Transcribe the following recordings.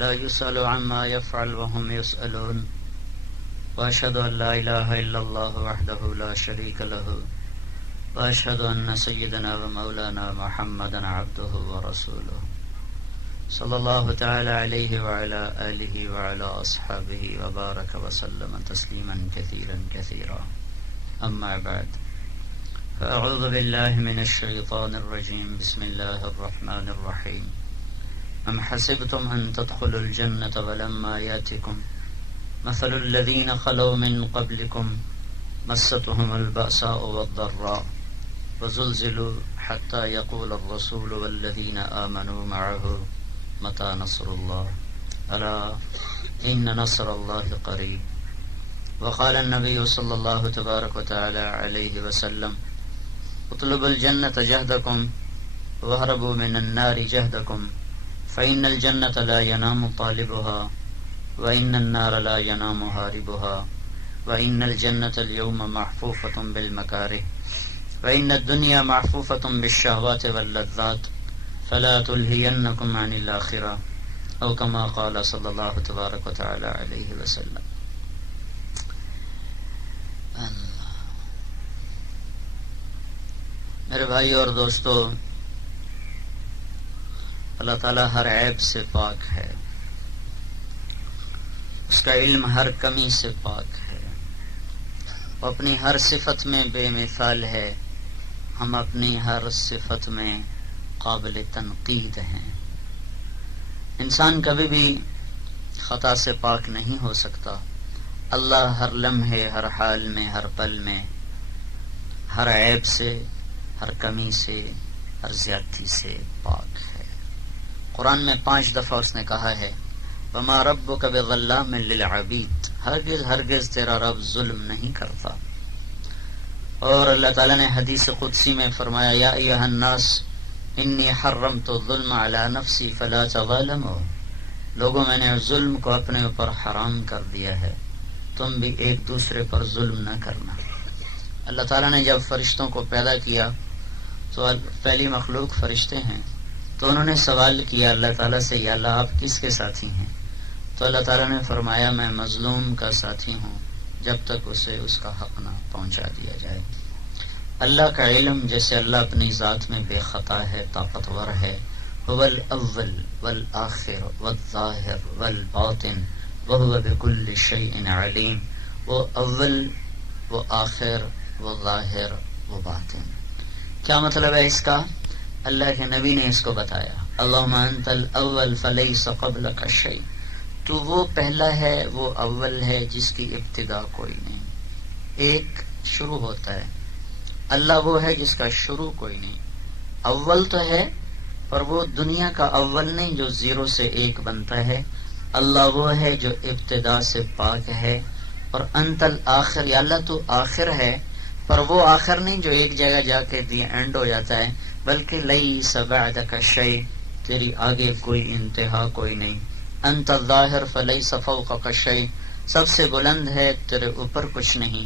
لا يسأل عما يفعل وهم يسألون وأشهد أن لا إله إلا الله وحده لا شريك له وأشهد أن سيدنا ومولانا محمدا عبده ورسوله صلى الله تعالى عليه وعلى آله وعلى أصحابه وبارك وسلم تسليما كثيرا كثيرا. أما بعد، فأعوذ بالله من الشيطان الرجيم. بسم الله الرحمن الرحيم. أم حسبتم أن تدخلوا الجنة ولما يأتكم مثل الذين خلوا من قبلكم مستهم البأساء والضراء وزلزلوا حتى يقول الرسول والذين آمنوا معه متى نصر الله ألا إن نصر الله قريب. وقال النبي صلى الله تبارك وتعالى عليه وسلم: اطلبوا الجنة جهدكم واهربوا من النار جهدكم فإن الجنة لا ينام طالبها وإن النار لا ينام هاربها وإن الجنة اليوم محفوفة بالمكاره وإن الدنيا محفوفة بالشهوات واللذات فلا تلهينكم عن الآخرة أو كما قال صلى الله تبارك وتعالى عليه وسلم. میرے بھائی اور دوستو، اللہ تعالیٰ ہر عیب سے پاک ہے، اس کا علم ہر کمی سے پاک ہے، وہ اپنی ہر صفت میں بے مثال ہے، ہم اپنی ہر صفت میں قابل تنقید ہیں۔ انسان کبھی بھی خطا سے پاک نہیں ہو سکتا۔ اللہ ہر لمحے، ہر حال میں، ہر پل میں ہر عیب سے، ہر کمی سے، ہر زیادتی سے پاک ہے۔ قرآن میں 5 دفعہ اس نے کہا ہے وَمَا رَبُّكَ بِظَلَّامٍ لِّلْعَبِيدِ، ہرگز تیرا رب ظلم نہیں کرتا۔ اور اللہ تعالیٰ نے حدیث قدسی میں فرمایا یا ایھا الناس انی حرمت الظلم علی نفسی فلا تظالموا، لوگوں میں نے ظلم کو اپنے اوپر حرام کر دیا ہے، تم بھی ایک دوسرے پر ظلم نہ کرنا۔ اللہ تعالیٰ نے جب فرشتوں کو پیدا کیا تو پہلی مخلوق فرشتے ہیں، تو انہوں نے سوال کیا اللہ تعالیٰ سے یا اللہ آپ کس کے ساتھی ہیں؟ تو اللہ تعالیٰ نے فرمایا میں مظلوم کا ساتھی ہوں جب تک اسے اس کا حق نہ پہنچا دیا جائے۔ اللہ کا علم، جیسے اللہ اپنی ذات میں بے خطا ہے، طاقتور ہے، هو الاول والآخر والظاہر والباطن وهو بكل شيء علیم، وہ اول، وہ آخر، وہ ظاہر، وہ باطن۔ کیا مطلب ہے اس کا؟ اللہ کے نبی نے اس کو بتایا اللہم انت الاول فلیس قبلک شیء، تو وہ پہلا ہے، وہ اول ہے جس کی ابتدا کوئی نہیں، ایک شروع ہوتا ہے۔ اللہ وہ ہے جس کا شروع کوئی نہیں، اول تو ہے پر وہ دنیا کا اول نہیں جو 0 سے 1 بنتا ہے۔ اللہ وہ ہے جو ابتدا سے پاک ہے۔ اور انت الآخر، یا اللہ تو آخر ہے، پر وہ آخر نہیں جو ایک جگہ جا کے دی اینڈ ہو جاتا ہے، بلکہ لیس بعدک شیء، تیری آگے کوئی انتہا کوئی نہیں۔ انت الظاہر فلیس فوقک شیء، سب سے بلند ہے، تیرے اوپر کچھ نہیں۔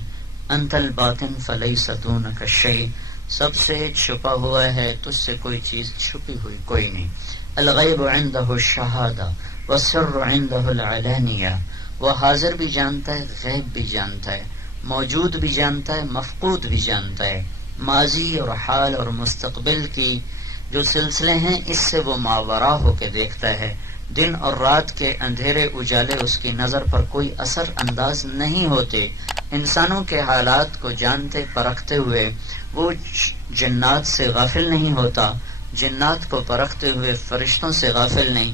انت الباطن فلیس دونک شیء، سب سے چھپا ہوا ہے، تجھ سے کوئی چیز چھپی ہوئی کوئی نہیں۔ الغیب عندہ الشہادہ والسر عندہ العلانیہ، وہ حاضر بھی جانتا ہے، غیب بھی جانتا ہے، موجود بھی جانتا ہے، مفقود بھی جانتا ہے۔ ماضی اور حال اور مستقبل کی جو سلسلے ہیں اس سے وہ ماورا ہو کے دیکھتا ہے۔ دن اور رات کے اندھیرے اجالے اس کی نظر پر کوئی اثر انداز نہیں ہوتے۔ انسانوں کے حالات کو جانتے پرکھتے ہوئے وہ جنات سے غافل نہیں ہوتا، جنات کو پرکھتے ہوئے فرشتوں سے غافل نہیں،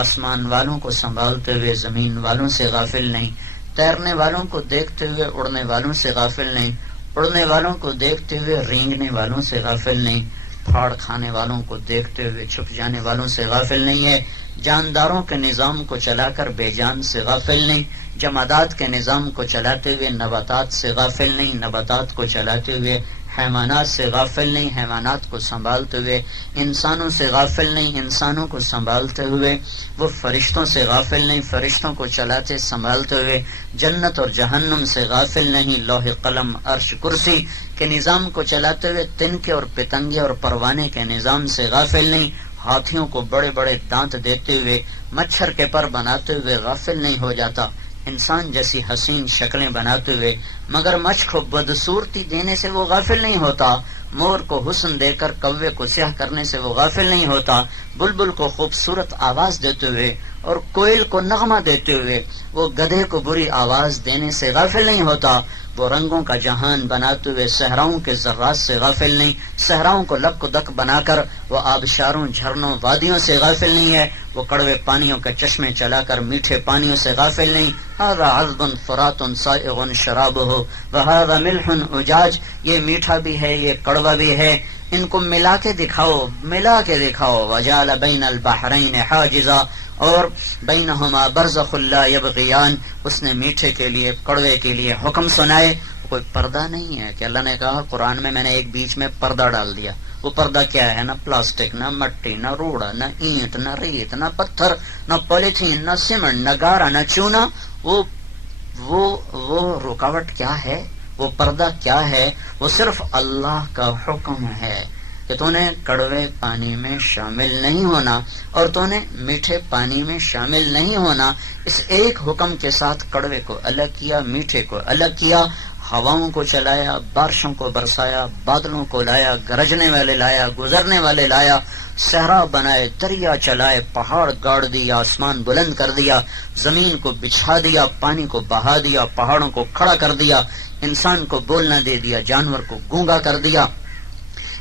آسمان والوں کو سنبھالتے ہوئے زمین والوں سے غافل نہیں، تیرنے والوں کو دیکھتے ہوئے اڑنے والوں سے غافل نہیں، اڑنے والوں کو دیکھتے ہوئے رینگنے والوں سے غافل نہیں، پھاڑ کھانے والوں کو دیکھتے ہوئے چھپ جانے والوں سے غافل نہیں ہے، جانداروں کے نظام کو چلا کر بے جان سے غافل نہیں، جمادات کے نظام کو چلاتے ہوئے نباتات سے غافل نہیں، نباتات کو چلاتے ہوئے حیوانات سے غافل نہیں، حیوانات کو سنبھالتے ہوئے انسانوں سے غافل نہیں، انسانوں کو سنبھالتے ہوئے وہ فرشتوں سے غافل نہیں، فرشتوں کو چلاتے سنبھالتے ہوئے جنت اور جہنم سے غافل نہیں، لوح قلم عرش کرسی کے نظام کو چلاتے ہوئے تنکے اور پتنگے اور پروانے کے نظام سے غافل نہیں، ہاتھیوں کو بڑے بڑے دانت دیتے ہوئے، مچھر کے پر بناتے ہوئے غافل نہیں ہو جاتا، انسان جیسی حسین شکلیں بناتے ہوئے مگر مچھ کو بدصورتی دینے سے وہ غافل نہیں ہوتا، مور کو حسن دے کر کوے کو سیاہ کرنے سے وہ غافل نہیں ہوتا، بلبل کو خوبصورت آواز دیتے ہوئے اور کوئل کو نغمہ دیتے ہوئے وہ گدھے کو بری آواز دینے سے غافل نہیں ہوتا، وہ رنگوں کا جہان بناتے ہوئے صحراؤں کے ذرات سے غافل نہیں، صحراؤں کو لک دک بنا کر وہ آبشاروں، جھرنوں، وادیوں سے غافل نہیں ہے، وہ کڑوے پانیوں کے چشمے چلا کر میٹھے پانیوں سے غافل نہیں۔ ھذا عذب فرات سائغ شرابہ وھذا ملح اجاج، یہ میٹھا بھی ہے، یہ کڑوا بھی ہے، ان کو ملا کے دکھاؤ، ملا کے دکھاؤ۔ وجعل بین البحرین حاجزا، اور بینہما برزخ لا یبغیان، اس نے میٹھے کے لیے، کڑوے کے لیے حکم سنائے۔ کوئی پردہ نہیں ہے کہ اللہ نے کہا قرآن میں نے ایک بیچ میں پردہ ڈال دیا، وہ پردہ کیا ہے؟ نہ پلاسٹک، نہ مٹی، نہ روڑا، نہ اینٹ، نہ ریت، نہ پتھر، نہ پولیتھین، نہ سیمنٹ، نہ گارا، نہ چونا۔ وہ رکاوٹ کیا ہے؟ وہ پردہ کیا ہے؟ وہ صرف اللہ کا حکم ہے کہ تو نے کڑوے پانی میں شامل نہیں ہونا اور تو نے میٹھے پانی میں شامل نہیں ہونا۔ اس ایک حکم کے ساتھ کڑوے کو الگ کیا، میٹھے کو الگ کیا، ہواؤں کو چلایا، بارشوں کو برسایا، بادلوں کو لایا، گرجنے والے لایا، گزرنے والے لایا، صحرا بنائے، دریا چلائے، پہاڑ گاڑ دیا، آسمان بلند کر دیا، زمین کو بچھا دیا، پانی کو بہا دیا، پہاڑوں کو کھڑا کر دیا، انسان کو بولنا دے دیا، جانور کو گونگا کر دیا،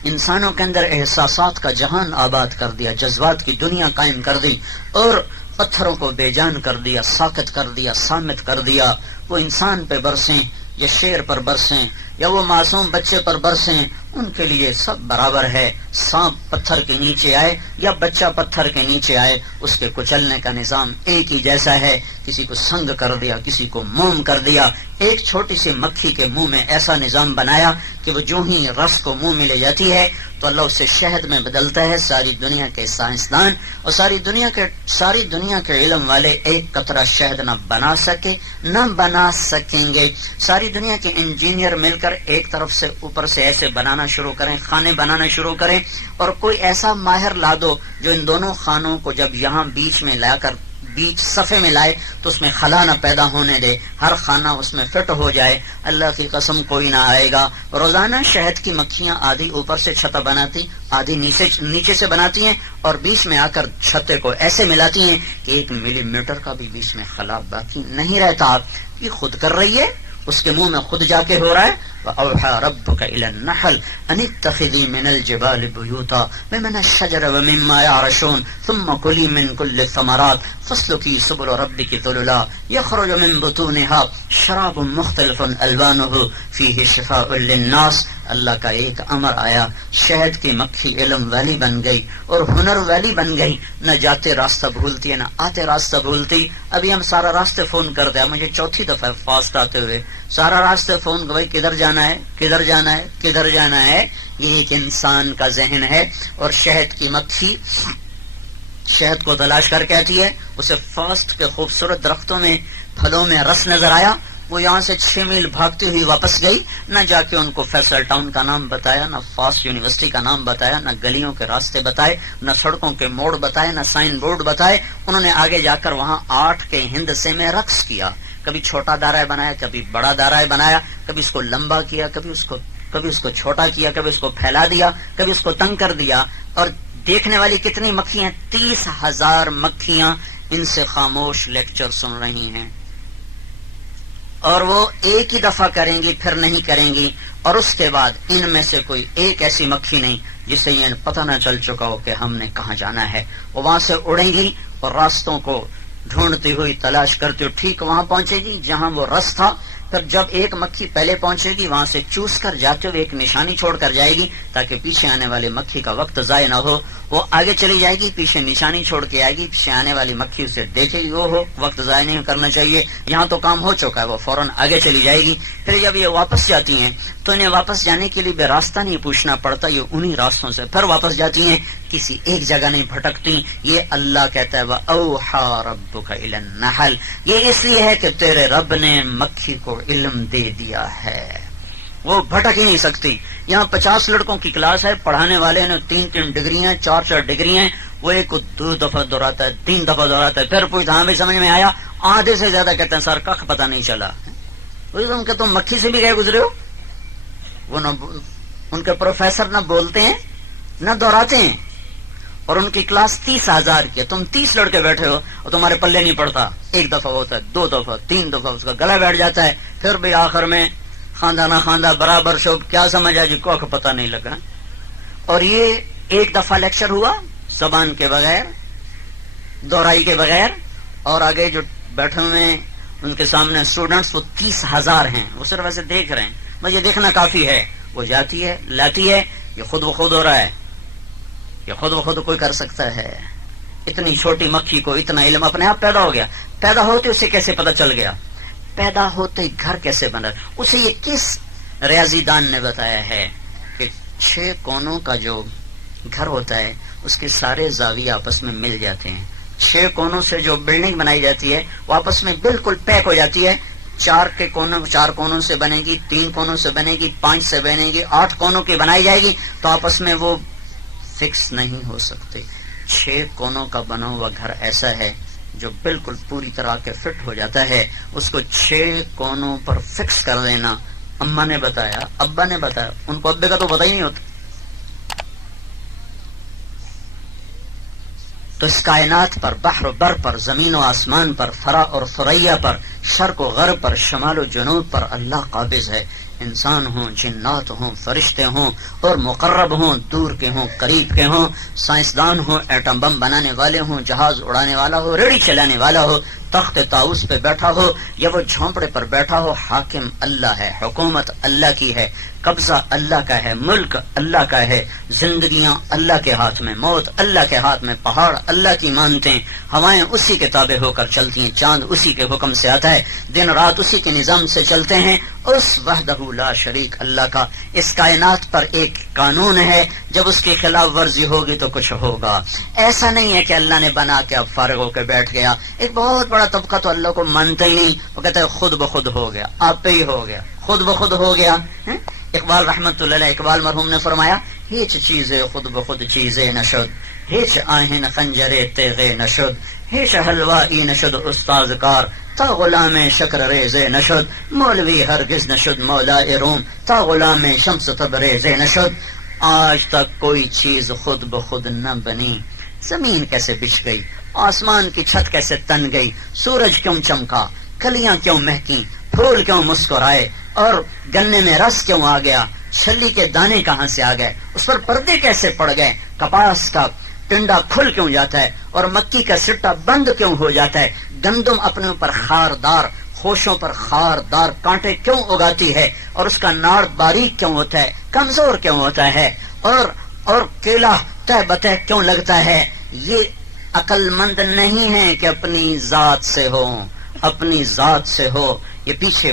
انسانوں کے اندر احساسات کا جہان آباد کر دیا، جذبات کی دنیا قائم کر دی، اور پتھروں کو بے جان کر دیا، ساکت کر دیا، صامت کر دیا۔ وہ انسان پہ برسیں یا شیر پر برسیں یا وہ معصوم بچے پر برسیں، ان کے لیے سب برابر ہے۔ سانپ پتھر کے نیچے آئے یا بچہ پتھر کے نیچے آئے، اس کے کچلنے کا نظام ایک ہی جیسا ہے۔ کسی کو سنگ کر دیا، کسی کو موم کر دیا۔ ایک چھوٹی سی مکھی کے منہ میں ایسا نظام بنایا کہ وہ جو ہی رس کو منہ میں لے جاتی ہے تو اللہ اسے شہد میں بدلتا ہے۔ ساری دنیا کے سائنسدان اور ساری دنیا کے علم والے ایک قطرہ شہد نہ بنا سکیں گے۔ ساری دنیا کے انجینئر مل کر ایک طرف سے اوپر سے ایسے بنانا شروع کریں، خانے بنانا شروع کریں، اور کوئی ایسا ماہر لا دو جو ان دونوں خانوں کو جب یہاں بیچ میں لا کر بیچ صفحے میں لائے تو اس میں خلا نہ پیدا ہونے دے، ہر خانہ اس میں فٹ ہو جائے۔ اللہ کی قسم کوئی نہ آئے گا۔ روزانہ شہد کی مکھیاں آدھی اوپر سے چھتا بناتی، آدھی نیچے سے بناتی ہیں، اور بیچ میں آ کر چھتے کو ایسے ملاتی ہیں کہ 1 ملی میٹر کا بھی بیچ میں خلا باقی نہیں رہتا۔ یہ خود کر رہی ہے، اس کے منہ میں خود جا کے ہو رہا ہے۔ وَأَوْحَى رَبُّكَ إِلَى النَّحْلِ أَنِ اتَّخِذِي مِنَ الْجِبَالِ بُيُوتًا وَمِنَ الشَّجَرِ وَمِمَّا يَعْرُشُونَ ثُمَّ كُلِي مِنْ كُلِّ الثَّمَرَاتِ فَاسْلُكِي سُبُلَ رَبِّكِ ذُلُلًا يَخْرُجُ مِنْ بُطُونِهَا شَرَابٌ مُخْتَلِفٌ أَلْوَانُهُ فِيهِ شِفَاءٌ لِلنَّاسِ۔ اللہ کا ایک امر آیا، شہد کی مکھی علم والی بن گئی اور ہنر والی بن گئی، نہ جاتے راستہ بھولتی ہے نہ آتے راستہ بھولتی۔ ابھی ہم سارا راستے فون کرتے ہیں، مجھے 4تھی دفعہ فاسٹ آتے ہوئے سارا راستے فون بھائی کدھر جانا ہے، کدھر جانا ہے، کدھر جانا ہے۔ یہ ایک انسان کا ذہن ہے۔ اور شہد کی مکھی شہد کو تلاش کر کے آتی ہے، اسے فاسٹ کے خوبصورت درختوں میں، پھلوں میں رس نظر آیا، وہ یہاں سے 6 میل بھاگتی ہوئی واپس گئی، نہ جا کے ان کو فیصل ٹاؤن کا نام بتایا، نہ فاسٹ یونیورسٹی کا نام بتایا، نہ گلیوں کے راستے بتائے، نہ سڑکوں کے موڑ بتائے، نہ سائن بورڈ بتائے۔ انہوں نے آگے جا کر وہاں 8 کے ہندسے میں رقص کیا، کبھی چھوٹا دائرہ بنایا، کبھی بڑا دائرہ بنایا، کبھی اس کو لمبا کیا، کبھی اس کو چھوٹا کیا، کبھی اس کو پھیلا دیا، کبھی اس کو تنگ کر دیا۔ اور دیکھنے والی کتنی مکھیاں؟ 30,000 مکھیاں ان سے خاموش لیکچر سن رہی ہیں، اور وہ ایک ہی دفعہ کریں گی، پھر نہیں کریں گی، اور اس کے بعد ان میں سے کوئی ایک ایسی مکھی نہیں جسے یہ پتہ نہ چل چکا ہو کہ ہم نے کہاں جانا ہے۔ وہ وہاں سے اڑیں گی اور راستوں کو ڈھونڈتی ہوئی، تلاش کرتی ہوئی ٹھیک وہاں پہنچے گی جہاں وہ رس تھا۔ پھر جب ایک مکھی پہلے پہنچے گی، وہاں سے چوس کر جاتے ہوئے ایک نشانی چھوڑ کر جائے گی تاکہ پیچھے آنے والی مکھی کا وقت ضائع نہ ہو۔ وہ آگے چلی جائے گی، پیچھے نشانی چھوڑ کے آئے گی، پیچھے آنے والی مکھی اسے دیکھے گی، وہ ہو وقت ضائع نہیں کرنا چاہیے، یہاں تو کام ہو چکا ہے، وہ فوراً آگے چلی جائے گی۔ پھر جب یہ واپس جاتی ہیں تو انہیں واپس جانے کے لیے بھی راستہ نہیں پوچھنا پڑتا، یہ انہی راستوں سے پھر واپس جاتی ہیں، کسی ایک جگہ نہیں بھٹکتی۔ یہ اللہ کہتا ہے وَأَوْحَى رَبُّكَ إِلَى النَّحْلِ، یہ اس لیے ہے کہ تیرے رب نے مکھی کو علم دے دیا ہے، وہ بھٹک ہی نہیں سکتی۔ یہاں 50 لڑکوں کی کلاس ہے، پڑھانے والے نے 3 ڈگری ہیں، 4 ڈگری ہیں، وہ ایک کو 2 دفعہ دہراتا ہے، 3 دفعہ دہراتا ہے، پھر پوچھتا ہاں بھی سمجھ میں آیا؟ آدھے سے زیادہ کہتے ہیں سر کخ پتہ نہیں چلا۔ تم کہ تم مکھی سے بھی گئے گزرے ہو؟ وہ نہ ان کے پروفیسر نہ بولتے ہیں نہ دہراتے ہیں، اور ان کی کلاس 30,000 کی ہے، تم 30 لڑکے بیٹھے ہو اور تمہارے پلے نہیں پڑتا، 1 دفعہ ہوتا ہے، 2 دفعہ، 3 دفعہ، اس کا گلا بیٹھ جاتا ہے، پھر بھی آخر میں خواندہ نہ خواندہ برابر شب، کیا سمجھا جی کوکھ پتہ نہیں لگا۔ اور یہ 1 دفعہ لیکچر ہوا زبان کے بغیر، دہرائی کے بغیر، اور آگے جو بیٹھے ہوئے ہیں ان کے سامنے اسٹوڈنٹس وہ 30,000 ہیں، وہ صرف ایسے دیکھ رہے ہیں، بس یہ دیکھنا کافی ہے۔ وہ جاتی ہے لاتی ہے، یہ خود بخود ہو رہا ہے، یہ خود بخود کوئی کر سکتا ہے؟ اتنی چھوٹی مکھی کو اتنا علم اپنے آپ پیدا ہو گیا؟ پیدا ہوتے اسے کیسے پتا چل گیا؟ پیدا ہوتے گھر کیسے بنا؟ اسے یہ کس ریاضی دان نے بتایا ہے کہ 6 کونوں کا جو گھر ہوتا ہے اس کے سارے زاویے آپس میں مل جاتے ہیں۔ 6 کونوں سے جو بلڈنگ بنائی جاتی ہے وہ آپس میں بالکل پیک ہو جاتی ہے۔ 4 کونوں سے بنے گی، 3 کونوں سے بنے گی، 5 سے بنے گی، 8 کونوں کی بنائی جائے گی تو آپس میں وہ فکس نہیں ہو سکتے۔ 6 کونوں کا بنا ہوا گھر ایسا ہے جو بالکل پوری طرح کے فٹ ہو جاتا ہے، اس کو 6 کونوں پر فکس کر دینا۔ اماں نے بتایا، ابا نے بتایا، ان کو ابے کا تو پتہ ہی نہیں ہوتا۔ تو اس کائنات پر، بحر و بر پر، زمین و آسمان پر، فرا اور ثریا پر، شرق و غرب پر، شمال و جنوب پر اللہ قابض ہے۔ انسان ہوں، جنات ہوں، فرشتے ہوں اور مقرب ہوں، دور کے ہوں، قریب کے ہوں، سائنسدان ہوں، ایٹم بم بنانے والے ہوں، جہاز اڑانے والا ہو، ریڑھی چلانے والا ہو، تخت طاؤس پہ بیٹھا ہو یا وہ جھونپڑے پر بیٹھا ہو، حاکم اللہ ہے، حکومت اللہ کی ہے، قبضہ اللہ کا ہے، ملک اللہ کا ہے، زندگیاں اللہ کے ہاتھ میں، موت اللہ کے ہاتھ میں، پہاڑ اللہ کی مانتے ہیں، ہوائیں اسی کے تابع ہو کر چلتی ہیں، چاند اسی کے حکم سے آتا ہے، دن رات اسی کے نظام سے چلتے ہیں۔ اس وحدہ لا شریک اللہ کا اس کائنات پر ایک قانون ہے، جب اس کی خلاف ورزی ہوگی تو کچھ ہوگا۔ ایسا نہیں ہے کہ اللہ نے بنا کے اب فارغ ہو کے بیٹھ گیا۔ ایک بہت بڑا طبقہ تو اللہ کو مانتا ہی نہیں، وہ کہتا ہے خود بخود ہو گیا، آپ پہ ہی ہو گیا، خود بخود ہو گیا۔ اقبال رحمت اللہ علیہ، اقبال مرحوم نے فرمایا، ہیچ چیزیں خود بخود چیزیں نشد، ہیچ آہن خنجرے تیغے نشد، ہیچ حلوائی نشد استاذ کار، تا غلام شکر ریزے نشد، مولوی ہرگز نشد مولا روم، تا غلام شمس تبریزے نشد۔ آج تک کوئی چیز خود بخود نہ بنی، زمین کیسے بچھ گئی، آسمان کی چھت کیسے تن گئی، سورج کیوں چمکا، کلیاں کیوں مہکی، پھول کیوں مسکرائے، اور گنے میں رس کیوں آ گیا، چھلی کے دانے کہاں سے آ گئے، اس پر پردے کیسے پڑ گئے، کپاس کا ٹنڈا کھل کیوں جاتا ہے اور مکی کا سٹا بند کیوں ہو جاتا ہے، گندم اپنے اوپر خاردار، خوشوں پر خاردار کانٹے کیوں اگاتی ہے اور اس کا ناڑ باریک کیوں ہوتا ہے، کمزور کیوں ہوتا ہے، اور کیلا تہ بتہ کیوں لگتا ہے۔ یہ عقل مند نہیں ہے کہ اپنی ذات سے ہو، اپنی ذات سے ہو، یہ پیچھے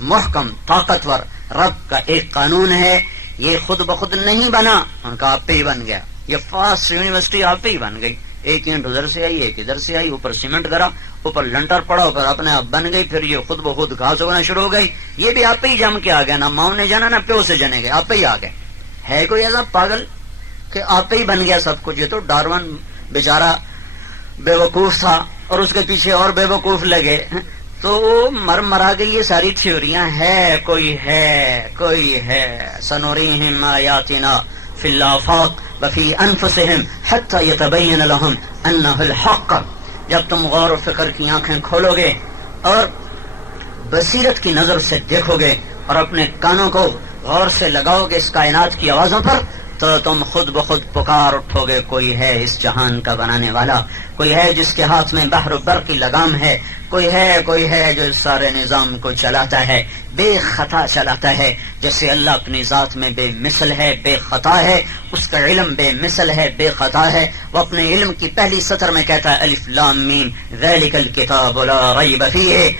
محکم طاقتور رب کا ایک قانون ہے، یہ خود بخود نہیں بنا، ان کا آپ پہ ہی بن گیا۔ یہ فاسٹ یونیورسٹی آپ پہ ہی بن گئی، ایک اینٹ ادھر سے آئی، ایک ادھر سے آئی، اوپر سیمنٹ گرا، اوپر لنٹر پڑا، اوپر اپنے آپ بن گئی، پھر یہ خود بخود گھاس ہونا شروع ہو گئی، یہ بھی آپ پہ ہی جم کے آ گیا، نہ ماؤں نے جانا نہ پیو سے جنے گئے، آپ پہ ہی آ گئے۔ ہے کوئی ایسا پاگل کہ آپ پہ ہی بن گیا سب کچھ؟ یہ تو ڈارون بیچارہ بے وقوف تھا اور اس کے پیچھے اور بے وقوف لگے، تو مرا گئی یہ ساری تھیوریاں۔ ہے کوئی ہے سنوريهم آياتنا في الآفاق وفي أنفسهم حتى يتبين لهم أنه الحق۔ جب تم غور و فکر کی آنکھیں کھولو گے اور بصیرت کی نظر سے دیکھو گے اور اپنے کانوں کو غور سے لگاؤ گے اس کائنات کی آوازوں پر، تو تم خود بخود پکار اٹھو گے، کوئی ہے اس جہان کا بنانے والا، کوئی ہے جس کے ہاتھ میں بحر و بر کی لگام ہے، کوئی ہے جو اس سارے نظام کو چلاتا ہے، بے خطا چلاتا ہے، جیسے اللہ اپنی ذات میں بے مثل ہے، بے خطا ہے، اس کا علم بے مثل ہے، بے خطا ہے۔ وہ اپنے علم کی پہلی سطر میں کہتا ہے الف لام میم ذالک الکتاب لا ریب فیہ۔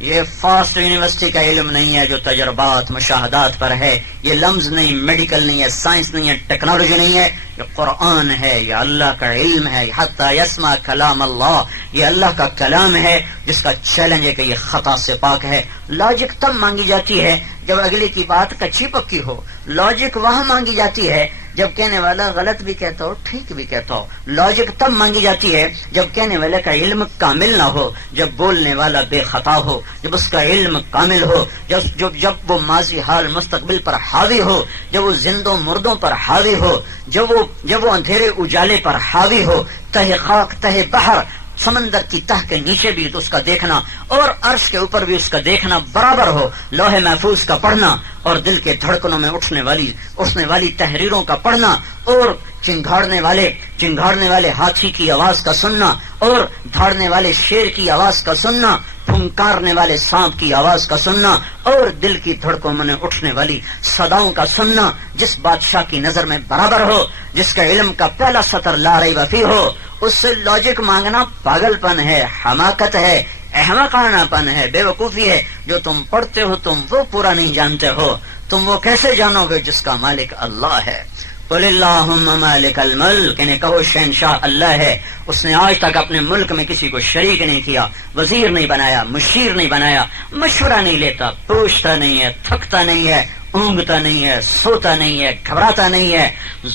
یہ فاسٹ یونیورسٹی کا علم نہیں ہے جو تجربات مشاہدات پر ہے، یہ لمز نہیں، میڈیکل نہیں ہے، سائنس نہیں ہے، ٹیکنالوجی نہیں ہے، یہ قرآن ہے، یہ اللہ کا علم ہے، حتی یسمع کلام اللہ، یہ اللہ کا کلام ہے جس کا چیلنج ہے کہ یہ خطا سے پاک ہے۔ لاجک تب مانگی جاتی ہے جب اگلے کی بات کچی پکی ہو، لاجک وہاں مانگی جاتی ہے جب کہنے والا غلط بھی کہتا ہو ٹھیک بھی کہتا ہو. لاجک تب مانگی جاتی ہے جب کہنے والے کا علم کامل نہ ہو، جب بولنے والا بے خطا ہو، جب اس کا علم کامل ہو، جب وہ ماضی حال مستقبل پر حاوی ہو، جب وہ زندوں مردوں پر حاوی ہو، جب وہ اندھیرے اجالے پر حاوی ہو، تہ خاک تہ بحر، سمندر کی تہ کے نیچے بھی تو اس کا دیکھنا اور عرش کے اوپر بھی اس کا دیکھنا برابر ہو، لوح محفوظ کا پڑھنا اور دل کے دھڑکنوں میں اٹھنے والی تحریروں کا پڑھنا اور چنگھاڑنے والے ہاتھی کی آواز کا سننا اور دھاڑنے والے شیر کی آواز کا سننا، پھنکارنے والے سانپ کی آواز کا سننا اور دل کی دھڑکنوں میں اٹھنے والی صداؤں کا سننا، جس بادشاہ کی نظر میں برابر ہو، جس کا علم کا پہلا سطر لا ریب فیہ ہو، اس سے لاجک مانگنا پاگل پن ہے، حماقت ہے، احمقانہ پن ہے، بے وقوفی ہے. جو تم پڑھتے ہو تم وہ پورا نہیں جانتے ہو، تم وہ کیسے جانو گے جس کا مالک اللہ ہے. قل اللہم مالک الملک، انہیں کہو شہنشاہ اللہ ہے. اس نے آج تک اپنے ملک میں کسی کو شریک نہیں کیا، وزیر نہیں بنایا، مشیر نہیں بنایا، مشورہ نہیں لیتا، پوچھتا نہیں ہے، تھکتا نہیں ہے، اونگتا نہیں ہے، سوتا نہیں ہے، گھبراتا نہیں ہے،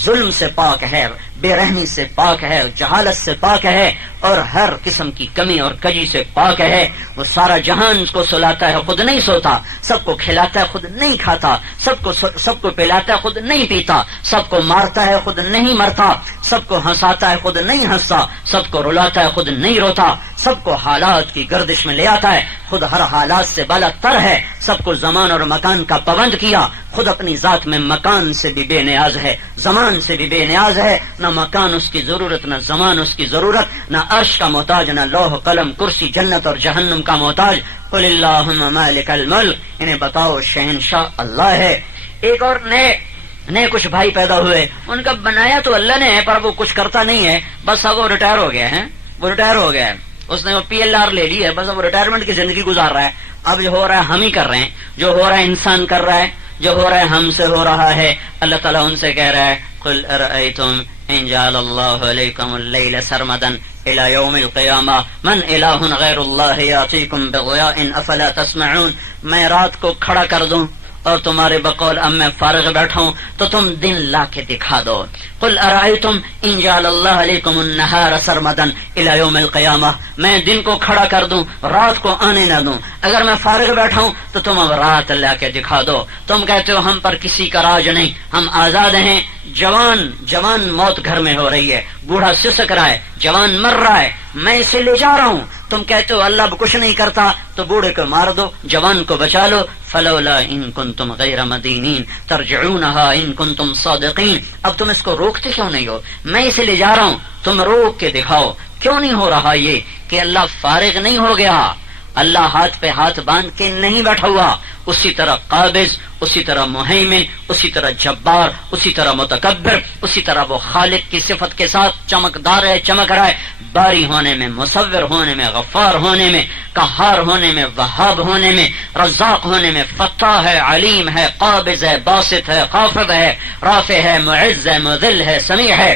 ظلم سے پاک ہے، بے رحمی سے پاک ہے، جہالت سے پاک ہے اور ہر قسم کی کمی اور کجی سے پاک ہے. وہ سارا جہان کو سلاتا ہے، خود نہیں سوتا، سب کو کھلاتا ہے، خود نہیں کھاتا، سب کو پلاتا ہے، خود نہیں پیتا، سب کو مارتا ہے، خود نہیں مرتا، سب کو ہنساتا ہے، خود نہیں ہنستا، سب کو رلاتا ہے، خود نہیں روتا، سب کو حالات کی گردش میں لے آتا ہے، خود ہر حالات سے بالا تر ہے، سب کو زمان اور مکان کا پابند کیا، خود اپنی ذات میں مکان سے بھی بے نیاز ہے، زمان سے بھی بے نیاز ہے، نہ مکان اس کی ضرورت، نہ زمان اس کی ضرورت، نہ عرش کا محتاج، نہ لوح قلم کرسی جنت اور جہنم کا محتاج. قل اللہم مالک الملک، انہیں بتاؤ شہنشاہ اللہ ہے. ایک اور نئے کچھ بھائی پیدا ہوئے، ان کا بنایا تو اللہ نے ہے پر وہ کچھ کرتا نہیں ہے، بس اب وہ ریٹائر ہو گیا ہے، اس نے وہ PLR لے لی ہے، بس اب وہ ریٹائرمنٹ کی زندگی گزار رہا ہے. اب جو ہو رہا ہے ہم ہی کر رہے ہیں، جو ہو رہا ہے انسان کر رہا ہے، جو ہو رہا ہے ہم سے ہو رہا ہے. اللہ تعالیٰ ان سے کہہ رہا ہے قل ارأیتم ان جعل اللہ علیکم اللیل سرمدا الى یوم القیامہ من الہ غیر اللہ یاتیکم بضیاء افلا تسمعون. میں رات کو کھڑا کر دوں اور تمہارے بقول اب میں فارغ بیٹھا ہوں تو تم دن لا کے دکھا دو. قل ارأیتم ان جعل اللہ علیکم النہار سرمدا الى یوم القیامہ، میں دن کو کھڑا کر دوں رات کو آنے نہ دوں، اگر میں فارغ بیٹھا ہوں تو تم اب رات لا کے دکھا دو. تم کہتے ہو ہم پر کسی کا راج نہیں، ہم آزاد ہیں. جوان موت گھر میں ہو رہی ہے، بوڑھا سسک رہا ہے، جوان مر رہا ہے، میں اسے لے جا رہا ہوں. تم کہتے ہو اللہ اب کچھ نہیں کرتا تو بوڑھے کو مار دو، جوان کو بچا لو. فلولا ان کنتم غیر مدینین ترجعونها ان کنتم صادقین. اب تم اس کو روکتے کیوں نہیں ہو؟ میں اسے لے جا رہا ہوں، تم روک کے دکھاؤ. کیوں نہیں ہو رہا یہ کہ اللہ فارغ نہیں ہو گیا، اللہ ہاتھ پہ ہاتھ باندھ کے نہیں بیٹھا ہوا. اسی طرح قابض، اسی طرح مہیمن، اسی طرح جبار، اسی طرح متکبر، اسی طرح وہ خالق کی صفت کے ساتھ چمکدار ہے، چمک رہا ہے. باری ہونے میں، مصور ہونے میں، غفار ہونے میں، قہار ہونے میں، وہاب ہونے میں، رزاق ہونے میں، فتاح ہے، علیم ہے، قابض ہے، باسط ہے، خافض ہے، رافع ہے، معز ہے، مذل ہے، سمیع ہے،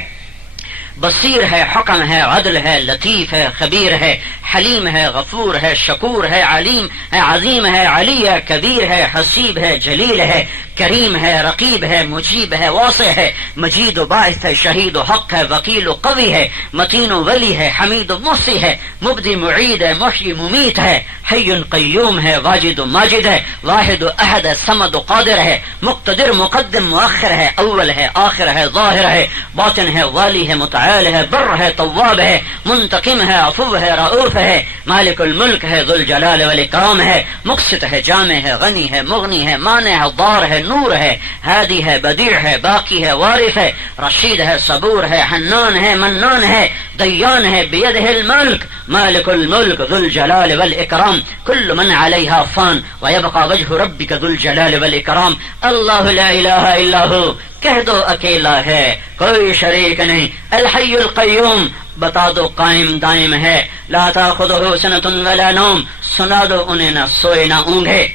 بصیر ہے، حکم ہے، عدل ہے، لطیف ہے، خبیر ہے، حلیم ہے، غفور ہے، شکور ہے، علیم ہے، عظیم ہے، علی ہے، کبیر ہے، حسیب ہے، جلیل ہے، کریم ہے، رقیب ہے، مجیب ہے، واسع ہے، مجید و باعث ہے، شہید و حق ہے، وکیل و قوی ہے، متین و ولی ہے، حمید و محصی ہے، مبدی معید ہے، محیی ممیت ہے، حی قیوم ہے، واجد و ماجد ہے، واحد و احد ہے، صمد و قادر ہے، مقتدر مقدم مؤخر ہے، اول ہے، آخر ہے، ظاہر ہے، باطن ہے، والی ہے، متعال ہے، بر ہے، تواب ہے، منتقم ہے، عفو ہے، رؤوف ہے، مالک الملک ہے، ذو الجلال والاکرام ہے، مقسط ہے، جامع ہے، غنی ہے، مغنی ہے، مانع ہے، ضار ہے، نور ہے، ہادی ہے، بدیع ہے، باقی ہے، وارث ہے، رشید ہے، صبور ہے، حنان ہے، منان ہے، دیان ہے، بیدہ الملک، مالک الملک ذو الجلال والاکرام، کل من علیہا فان ویبقى وجہ ربک ذو الجلال والاکرام. اللہ لا الہ الا ہو، کہہ دو اکیلا ہے، کوئی شریک نہیں. الحی القیوم، بتا دو قائم دائم ہے. لا تاخذہ سنۃ ولا نوم، سنا دو انہیں نہ سوئے نہ اونگے.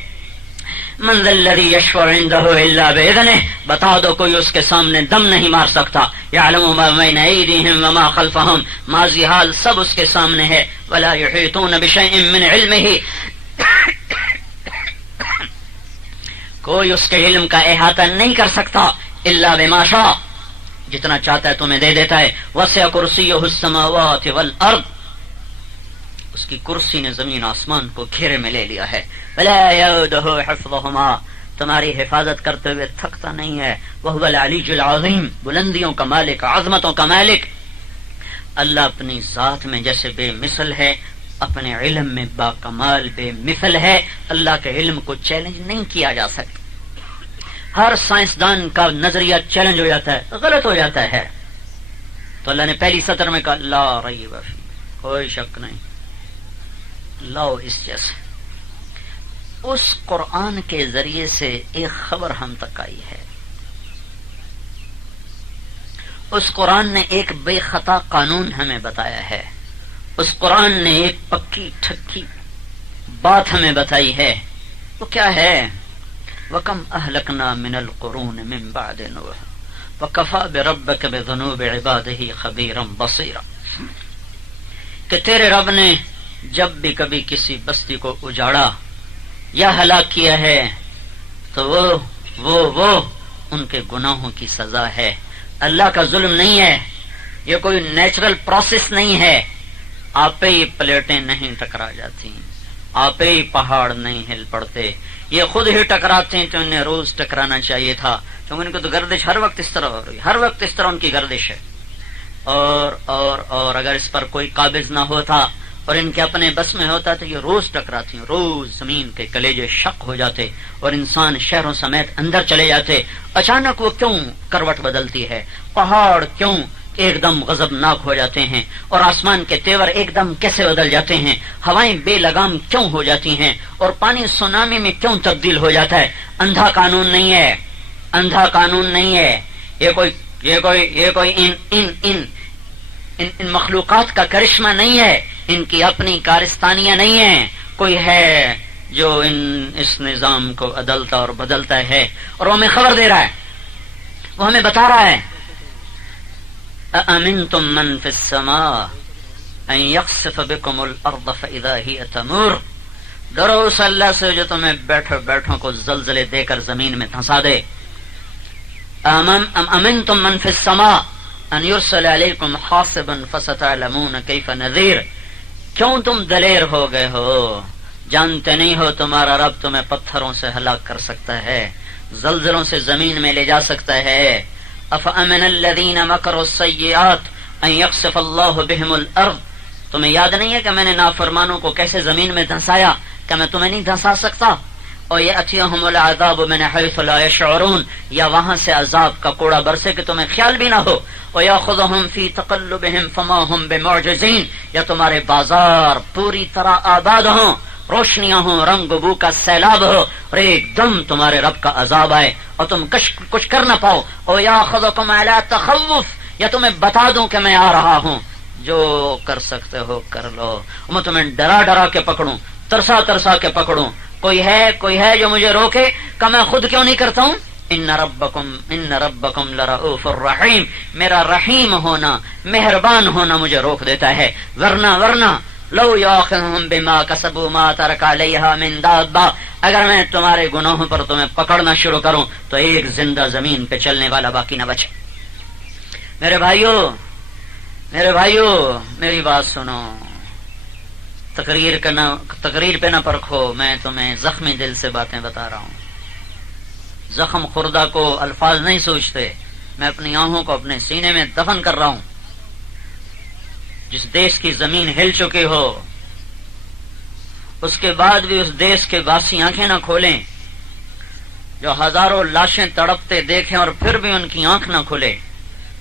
من ذا الذی یشفع عندہ الا باذنہ، بتا دو کوئی اس کے سامنے دم نہیں مار سکتا. یعلم ما بین ایدیہم وما خلفہم، ماضی حال سب اس کے سامنے ہے. ولا یحیطون بشیء من علمہ، کوئی اس کے علم کا احاطہ نہیں کر سکتا. الا بما شاء، جتنا چاہتا ہے تمہیں دے دیتا ہے. وسع کرسیہ السماوات والارض، اس کی کرسی نے زمین آسمان کو گھیرے میں لے لیا ہے. ولا یؤدہ حفظہما، تمہاری حفاظت کرتے ہوئے تھکتا نہیں ہے. وہو العلی العظیم، بلندیوں کا مالک، عظمتوں کا مالک. اللہ اپنی ذات میں جیسے بے مثل ہے، اپنے علم میں با کمال بے مثل ہے. اللہ کے علم کو چیلنج نہیں کیا جا سکتا. ہر سائنسدان کا نظریہ چیلنج ہو جاتا ہے، غلط ہو جاتا ہے. تو اللہ نے پہلی سطر میں کہا لا ریب فیہ، کوئی شک نہیں. لاؤ اس جیسے اس قرآن کے ذریعے سے ایک خبر ہم تک آئی ہے. اس قرآن نے ایک بے خطا قانون ہمیں بتایا ہے. اس قرآن نے ایک پکی ٹھکی بات ہمیں بتائی ہے. وہ کیا ہے؟ وَكَمْ أَهْلَكْنَا مِنَ الْقُرُونِ مِنْ بَعْدِ نُوحٍ وَكَفَى بِرَبِّكَ بِذُنُوبِ عِبَادِهِ خَبِيرًا بَصِيرًا، کہ تیرے رب نے جب بھی کبھی کسی بستی کو اجاڑا یا ہلاک کیا ہے تو وہ ان کے گناہوں کی سزا ہے. اللہ کا ظلم نہیں ہے، یہ کوئی نیچرل پروسیس نہیں ہے. آپ ہی پلیٹیں نہیں ٹکرا جاتی، آپ ہی پہاڑ نہیں ہل پڑتے، یہ خود ہی ٹکراتے ہیں. تو انہیں روز ٹکرانا چاہیے تھا، کیونکہ ان کو تو گردش ہر وقت اس طرح ہو رہی، ہر وقت اس طرح ان کی گردش ہے. اور اگر اس پر کوئی قابض نہ ہوتا اور ان کے اپنے بس میں ہوتا تو یہ روز ٹکراتی ہیں. روز زمین کے کلیجے شق ہو جاتے اور انسان شہروں سمیت اندر چلے جاتے. اچانک وہ کیوں کروٹ بدلتی ہے؟ پہاڑ کیوں ایک دم غضبناک ہو جاتے ہیں؟ اور آسمان کے تیور ایک دم کیسے بدل جاتے ہیں؟ ہوائیں بے لگام کیوں ہو جاتی ہیں؟ اور پانی سونامی میں کیوں تبدیل ہو جاتا ہے؟ اندھا قانون نہیں ہے، اندھا قانون نہیں ہے. یہ کوئی ان مخلوقات کا کرشمہ نہیں ہے، ان کی اپنی کارستانیاں نہیں ہیں. کوئی ہے جو اس نظام کو عدلتا اور بدلتا ہے، اور وہ ہمیں خبر دے رہا ہے، وہ ہمیں بتا رہا ہے. أَأَمِنْتُمْ مَنْ فِي السَّمَاءِ أَنْ يَخْسِفَ بِكُمُ الْأَرْضَ فَإِذَا هِيَ تَمُورُ، ڈرو اس اللہ سے جو تمہیں بیٹھوں کو زلزلے دے کر زمین میں دھنسا دے. أَأَمِنْتُمْ مَنْ فِي السَّمَاءِ أَنْ يُرْسَلَ عَلَيْكُمْ حَاصِبًا فَسَتَعْلَمُونَ كَيْفَ نَذِيرٌ، کیوں تم دلیر ہو گئے ہو؟ جانتے نہیں ہو تمہارا رب تمہیں پتھروں سے ہلاک کر سکتا ہے، زلزلوں سے زمین میں لے جا سکتا ہے. أَفَأَمِنَ الَّذِينَ مَكَرُوا السَّيِّئَاتِ أَن يَخْسِفَ اللَّهُ بِهِمُ الْأَرْضَ، تمہیں یاد نہیں ہے کہ میں نے نافرمانوں کو کیسے زمین میں دھنسایا؟ کیا میں تمہیں نہیں دھنسا سکتا؟ اور يَأْتِيَهُمُ الْعَذَابُ مِنْ حَيْثُ لَا يَشْعُرُونَ، یا وہاں سے عذاب کا کوڑا برسے کہ تمہیں خیال بھی نہ ہو. وَيَأْخُذُهُمْ فِي تَقَلُّبِهِمْ فَمَا هُمْ بِمُعْجِزِينَ، یا تمہارے بازار پوری طرح آباد ہوں، روشنیاں ہوں، رنگ بو کا سیلاب ہو، اور ایک دم تمہارے رب کا عذاب آئے اور تم کچھ کر نہ پاؤ. اور یاخذکم علی تخوف، یا تمہیں بتا دوں کہ میں آ رہا ہوں، جو کر سکتے ہو کر لو. میں تمہیں ڈرا کے پکڑوں، ترسا کے پکڑوں. کوئی ہے جو مجھے روکے کہ میں خود کیوں نہیں کرتا ہوں؟ ان ربکم لرؤوف الرحیم، میرا رحیم ہونا، مہربان ہونا مجھے روک دیتا ہے. ورنہ لو یاخذہم بما کسبوا ما ترک علیہا من دابہ، اگر میں تمہارے گناہوں پر تمہیں پکڑنا شروع کروں تو ایک زندہ زمین پہ چلنے والا باقی نہ بچے. میرے بھائیو میری بات سنو، تقریر پہ نہ پرکھو، میں تمہیں زخمی دل سے باتیں بتا رہا ہوں. زخم خوردہ کو الفاظ نہیں سوچتے، میں اپنی آنکھوں کو اپنے سینے میں دفن کر رہا ہوں. جس دیش کی زمین ہل چکی ہو اس کے بعد بھی اس دیش کے واسی آنکھیں نہ کھولیں، جو ہزاروں لاشیں تڑپتے دیکھیں اور پھر بھی ان کی آنکھ نہ کھلے،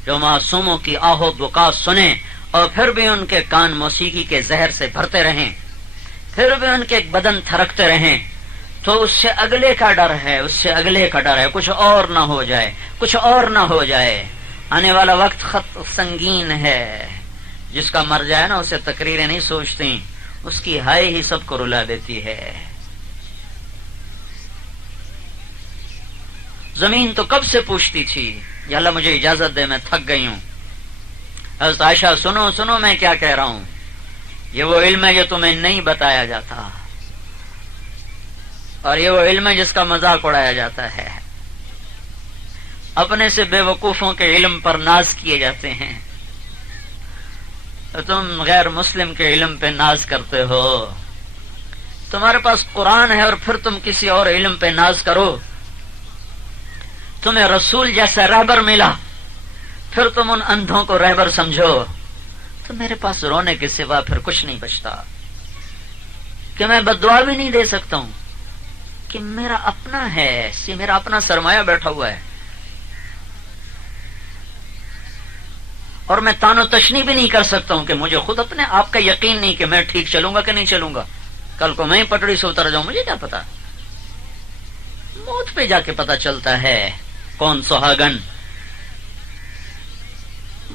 جو معصوموں کی آہ و بکا سنیں اور پھر بھی ان کے کان موسیقی کے زہر سے بھرتے رہیں، پھر بھی ان کے بدن تھرکتے رہیں، تو اس سے اگلے کا ڈر ہے، کچھ اور نہ ہو جائے. آنے والا وقت خط سنگین ہے. جس کا مر جائے نا اسے تقریریں نہیں سوچتی، اس کی ہائے ہی سب کو رلا دیتی ہے. زمین تو کب سے پوچھتی تھی یا اللہ مجھے اجازت دے، میں تھک گئی ہوں. حضرت عائشہ سنو میں کیا کہہ رہا ہوں. یہ وہ علم ہے جو تمہیں نہیں بتایا جاتا، اور یہ وہ علم ہے جس کا مذاق اڑایا جاتا ہے. اپنے سے بے وقوفوں کے علم پر ناز کیے جاتے ہیں، تم غیر مسلم کے علم پہ ناز کرتے ہو۔ تمہارے پاس قرآن ہے اور پھر تم کسی اور علم پہ ناز کرو۔ تمہیں رسول جیسا رہبر ملا، پھر تم ان اندھوں کو رہبر سمجھو۔ تو میرے پاس رونے کے سوا پھر کچھ نہیں بچتا کہ میں بددعا بھی نہیں دے سکتا ہوں کہ میرا اپنا ہے، میرا اپنا سرمایہ بیٹھا ہوا ہے، اور میں تان و تشنی بھی نہیں کر سکتا ہوں کہ مجھے خود اپنے آپ کا یقین نہیں کہ میں ٹھیک چلوں گا کہ نہیں چلوں گا، کل کو میں پٹڑی سے اتر جاؤں، مجھے کیا پتا۔ موت پہ جا کے پتا چلتا ہے کون سہاگن۔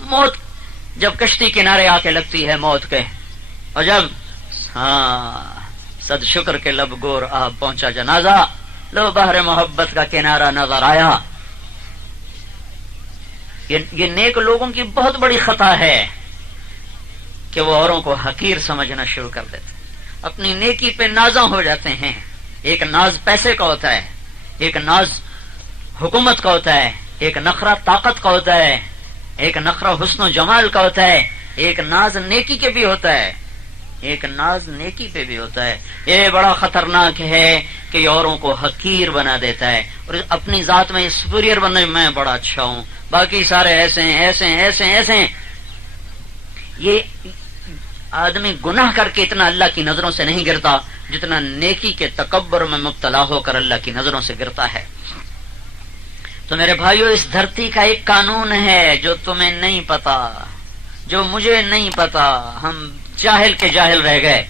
موت جب کشتی کنارے آ کے لگتی ہے موت کے، اور جب صد شکر کے لب گور آب پہنچا جنازہ، لو بحر محبت کا کنارہ نظر آیا۔ یہ نیک لوگوں کی بہت بڑی خطا ہے کہ وہ اوروں کو حقیر سمجھنا شروع کر دیتے، اپنی نیکی پہ نازاں ہو جاتے ہیں۔ ایک ناز پیسے کا ہوتا ہے، ایک ناز حکومت کا ہوتا ہے، ایک نخرہ طاقت کا ہوتا ہے، ایک نخرہ حسن و جمال کا ہوتا ہے، ایک ناز نیکی کے بھی ہوتا ہے، ایک ناز نیکی پہ بھی ہوتا ہے۔ یہ بڑا خطرناک ہے کہ یہ اوروں کو حقیر بنا دیتا ہے اور اپنی ذات میں سپیریئر بننے میں بڑا اچھا ہوں، باقی سارے ایسے ہیں ایسے ہیں ایسے ہیں ایسے ہیں۔ یہ آدمی گناہ کر کے اتنا اللہ کی نظروں سے نہیں گرتا جتنا نیکی کے تکبر میں مبتلا ہو کر اللہ کی نظروں سے گرتا ہے۔ تو میرے بھائیو، اس دھرتی کا ایک قانون ہے جو تمہیں نہیں پتا، جو مجھے نہیں پتا، ہم جاہل کے جاہل رہ گئے۔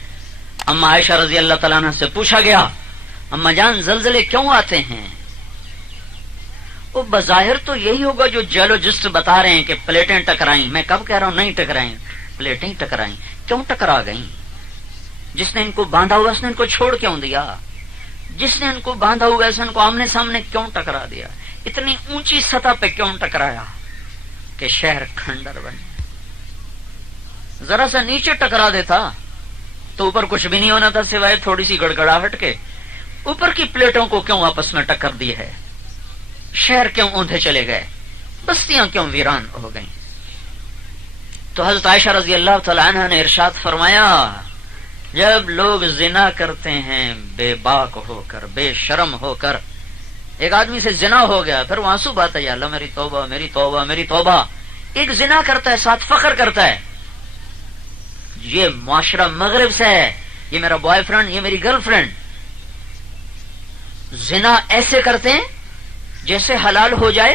اما عائشہ رضی اللہ تعالیٰ عنہ سے پوچھا گیا، اما جان زلزلے کیوں آتے ہیں؟ وہ بظاہر تو یہی ہوگا جو جیولوجسٹ بتا رہے ہیں کہ پلیٹیں ٹکرائیں۔ میں کب کہہ رہا ہوں نہیں ٹکرائیں، پلیٹیں ٹکرائیں۔ کیوں ٹکرا گئیں؟ جس نے ان کو باندھا ہوا اس نے ان کو چھوڑ کیوں دیا؟ جس نے ان کو باندھا ہوا اس نے ان کو آمنے سامنے کیوں ٹکرا دیا؟ اتنی اونچی سطح پہ کیوں ٹکرایا کہ شہر کھنڈر بنے؟ ذرا سا نیچے ٹکرا دیتا تو اوپر کچھ بھی نہیں ہونا تھا سوائے تھوڑی سی گڑگڑاہٹ کے۔ اوپر کی پلیٹوں کو کیوں آپس میں ٹکر دی ہے؟ شہر کیوں اوندھے چلے گئے؟ بستیاں کیوں ویران ہو گئیں؟ تو حضرت عائشہ رضی اللہ تعالی عنہ نے ارشاد فرمایا، جب لوگ زنا کرتے ہیں بے باک ہو کر، بے شرم ہو کر، ایک آدمی سے زنا ہو گیا، پھر وہ آنسو بہتا ہے، یا اللہ میری توبہ میری توبہ میری توبہ۔ ایک زنا کرتا ہے ساتھ فخر کرتا ہے، یہ معاشرہ مغرب سے ہے، یہ میرا بوائے فرینڈ، یہ میری گرل فرینڈ۔ زنا ایسے کرتے ہیں جیسے حلال ہو جائے،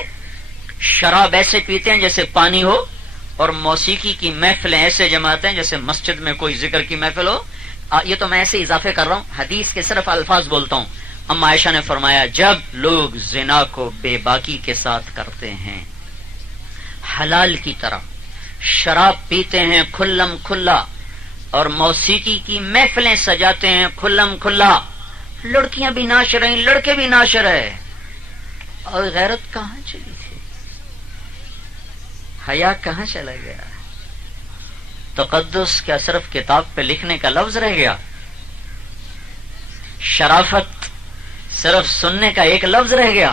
شراب ایسے پیتے ہیں جیسے پانی ہو، اور موسیقی کی محفلیں ایسے جماتے ہیں جیسے مسجد میں کوئی ذکر کی محفل ہو۔ یہ تو میں ایسے اضافے کر رہا ہوں، حدیث کے صرف الفاظ بولتا ہوں۔ اما عائشہ نے فرمایا، جب لوگ زنا کو بے باکی کے ساتھ کرتے ہیں، حلال کی طرح شراب پیتے ہیں کھلم کھلا، اور موسیقی کی محفلیں سجاتے ہیں کھلم کھلا، لڑکیاں بھی ناچ رہی، لڑکے بھی ناچ رہے، اور غیرت کہاں چلی تھی؟ حیا کہاں چلا گیا؟ تقدس کیا صرف کتاب پہ لکھنے کا لفظ رہ گیا؟ شرافت صرف سننے کا ایک لفظ رہ گیا؟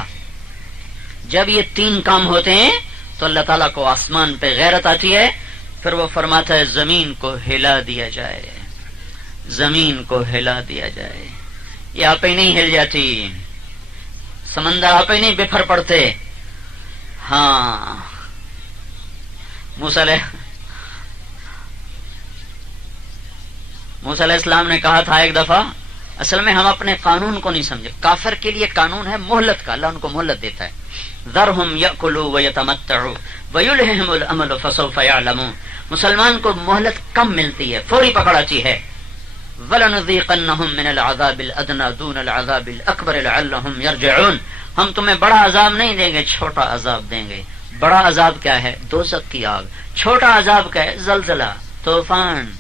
جب یہ تین کام ہوتے ہیں تو اللہ تعالیٰ کو آسمان پہ غیرت آتی ہے، پھر وہ فرماتا ہے زمین کو ہلا دیا جائے، زمین کو ہلا دیا جائے۔ یہ آپ ہی نہیں ہل جاتی، سمندر آپ ہی نہیں بفر پڑتے۔ ہاں، موسیٰ علیہ السلام نے کہا تھا ایک دفعہ، اصل میں ہم اپنے قانون کو نہیں سمجھے۔ کافر کے لیے قانون ہے مہلت کا، اللہ ان کو مہلت دیتا ہے، ذرہم یأکلوا ویتمتعوا ویلہہم الامل فسوف یعلمون۔ مسلمان کو مہلت کم ملتی ہے، فوری پکڑاتی ہے۔ وَلَنُذِيقَنَّهُم مِّنَ الْعَذَابِ الْأَدْنَىٰ دُونَ الْعَذَابِ الْأَكْبَرِ لَعَلَّهُمْ يَرْجِعُونَ۔ ہم تمہیں بڑا عذاب نہیں دیں گے، چھوٹا عذاب دیں گے۔ بڑا عذاب کیا ہے؟ دوزخ کی آگ۔ چھوٹا عذاب کیا ہے؟ زلزلہ، طوفان،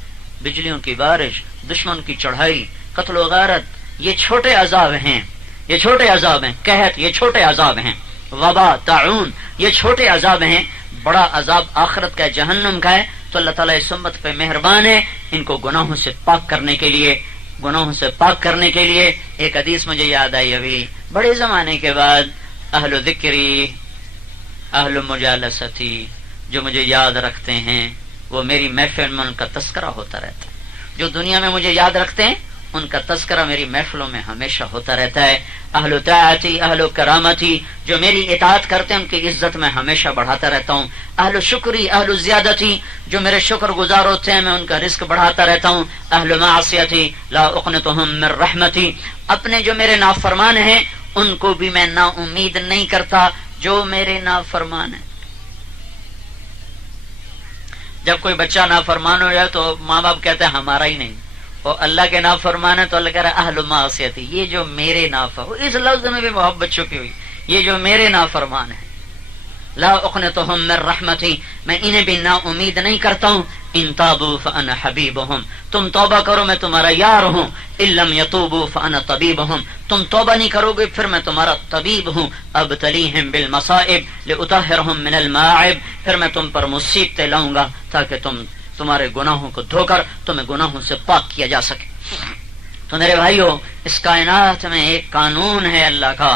بجلیوں کی بارش، دشمن کی چڑھائی، قتل و غارت۔ یہ چھوٹے عذاب ہیں، یہ چھوٹے عذاب ہیں۔ قحط، یہ چھوٹے عذاب ہیں۔ وبا، طاعون، یہ چھوٹے عذاب ہیں۔ بڑا عذاب آخرت کا ہے، جہنم کا ہے۔ تو اللہ تعالیٰ اس امت پہ مہربان ہے، ان کو گناہوں سے پاک کرنے کے لیے، گناہوں سے پاک کرنے کے لیے۔ ایک حدیث مجھے یاد آئی ابھی، بڑے زمانے کے بعد اہل ذکری اہل مجالستی، جو مجھے یاد رکھتے ہیں وہ میری محفل میں ان کا تذکرہ ہوتا رہتا ہے. جو دنیا میں مجھے یاد رکھتے ہیں ان کا تذکرہ میری محفلوں میں ہمیشہ ہوتا رہتا ہے. اہل طاعتی، اہل کرامتی، جو میری اطاعت کرتے ہیں ان کی عزت میں ہمیشہ بڑھاتا رہتا ہوں. اہل شکری، اہل زیادتی، جو میرے شکر گزار ہوتے ہیں میں ان کا رزق بڑھاتا رہتا ہوں. اہل معصیتی لا اقنطهم من رحمتی، اپنے جو میرے نافرمان ہیں ان کو بھی میں نا امید نہیں کرتا جو میرے نافرمان ہیں. جب کوئی بچہ نافرمان ہو جائے تو ماں باپ کہتے ہیں ہمارا ہی نہیں، اور اللہ کے نافرمان ہے تو اللہ کہہ رہا ہے اہل معصیتی، یہ جو میرے نافرمان. اس لفظ میں بھی محبت چھپی ہوئی، یہ جو میرے نافرمان ہیں. لا اقنطهم من رحمتی، میں انہیں بھی نا امید نہیں کرتا ہوں. ان تابوا فانا حبیبهم، تم توبہ کرو میں تمہارا یار ہوں. ان لم یتوبوا فانا طبیبهم، تم توبہ نہیں کرو گے پھر میں تمہارا طبیب ہوں. ابتلیہم بالمصائب لأطہرهم من الماعب، پھر میں تم پر مصیبتیں لاؤں گا تاکہ تمہارے گناہوں کو دھو کر تمہیں گناہوں سے پاک کیا جا سکے. تو میرے بھائیو، اس کائنات میں ایک قانون ہے اللہ کا.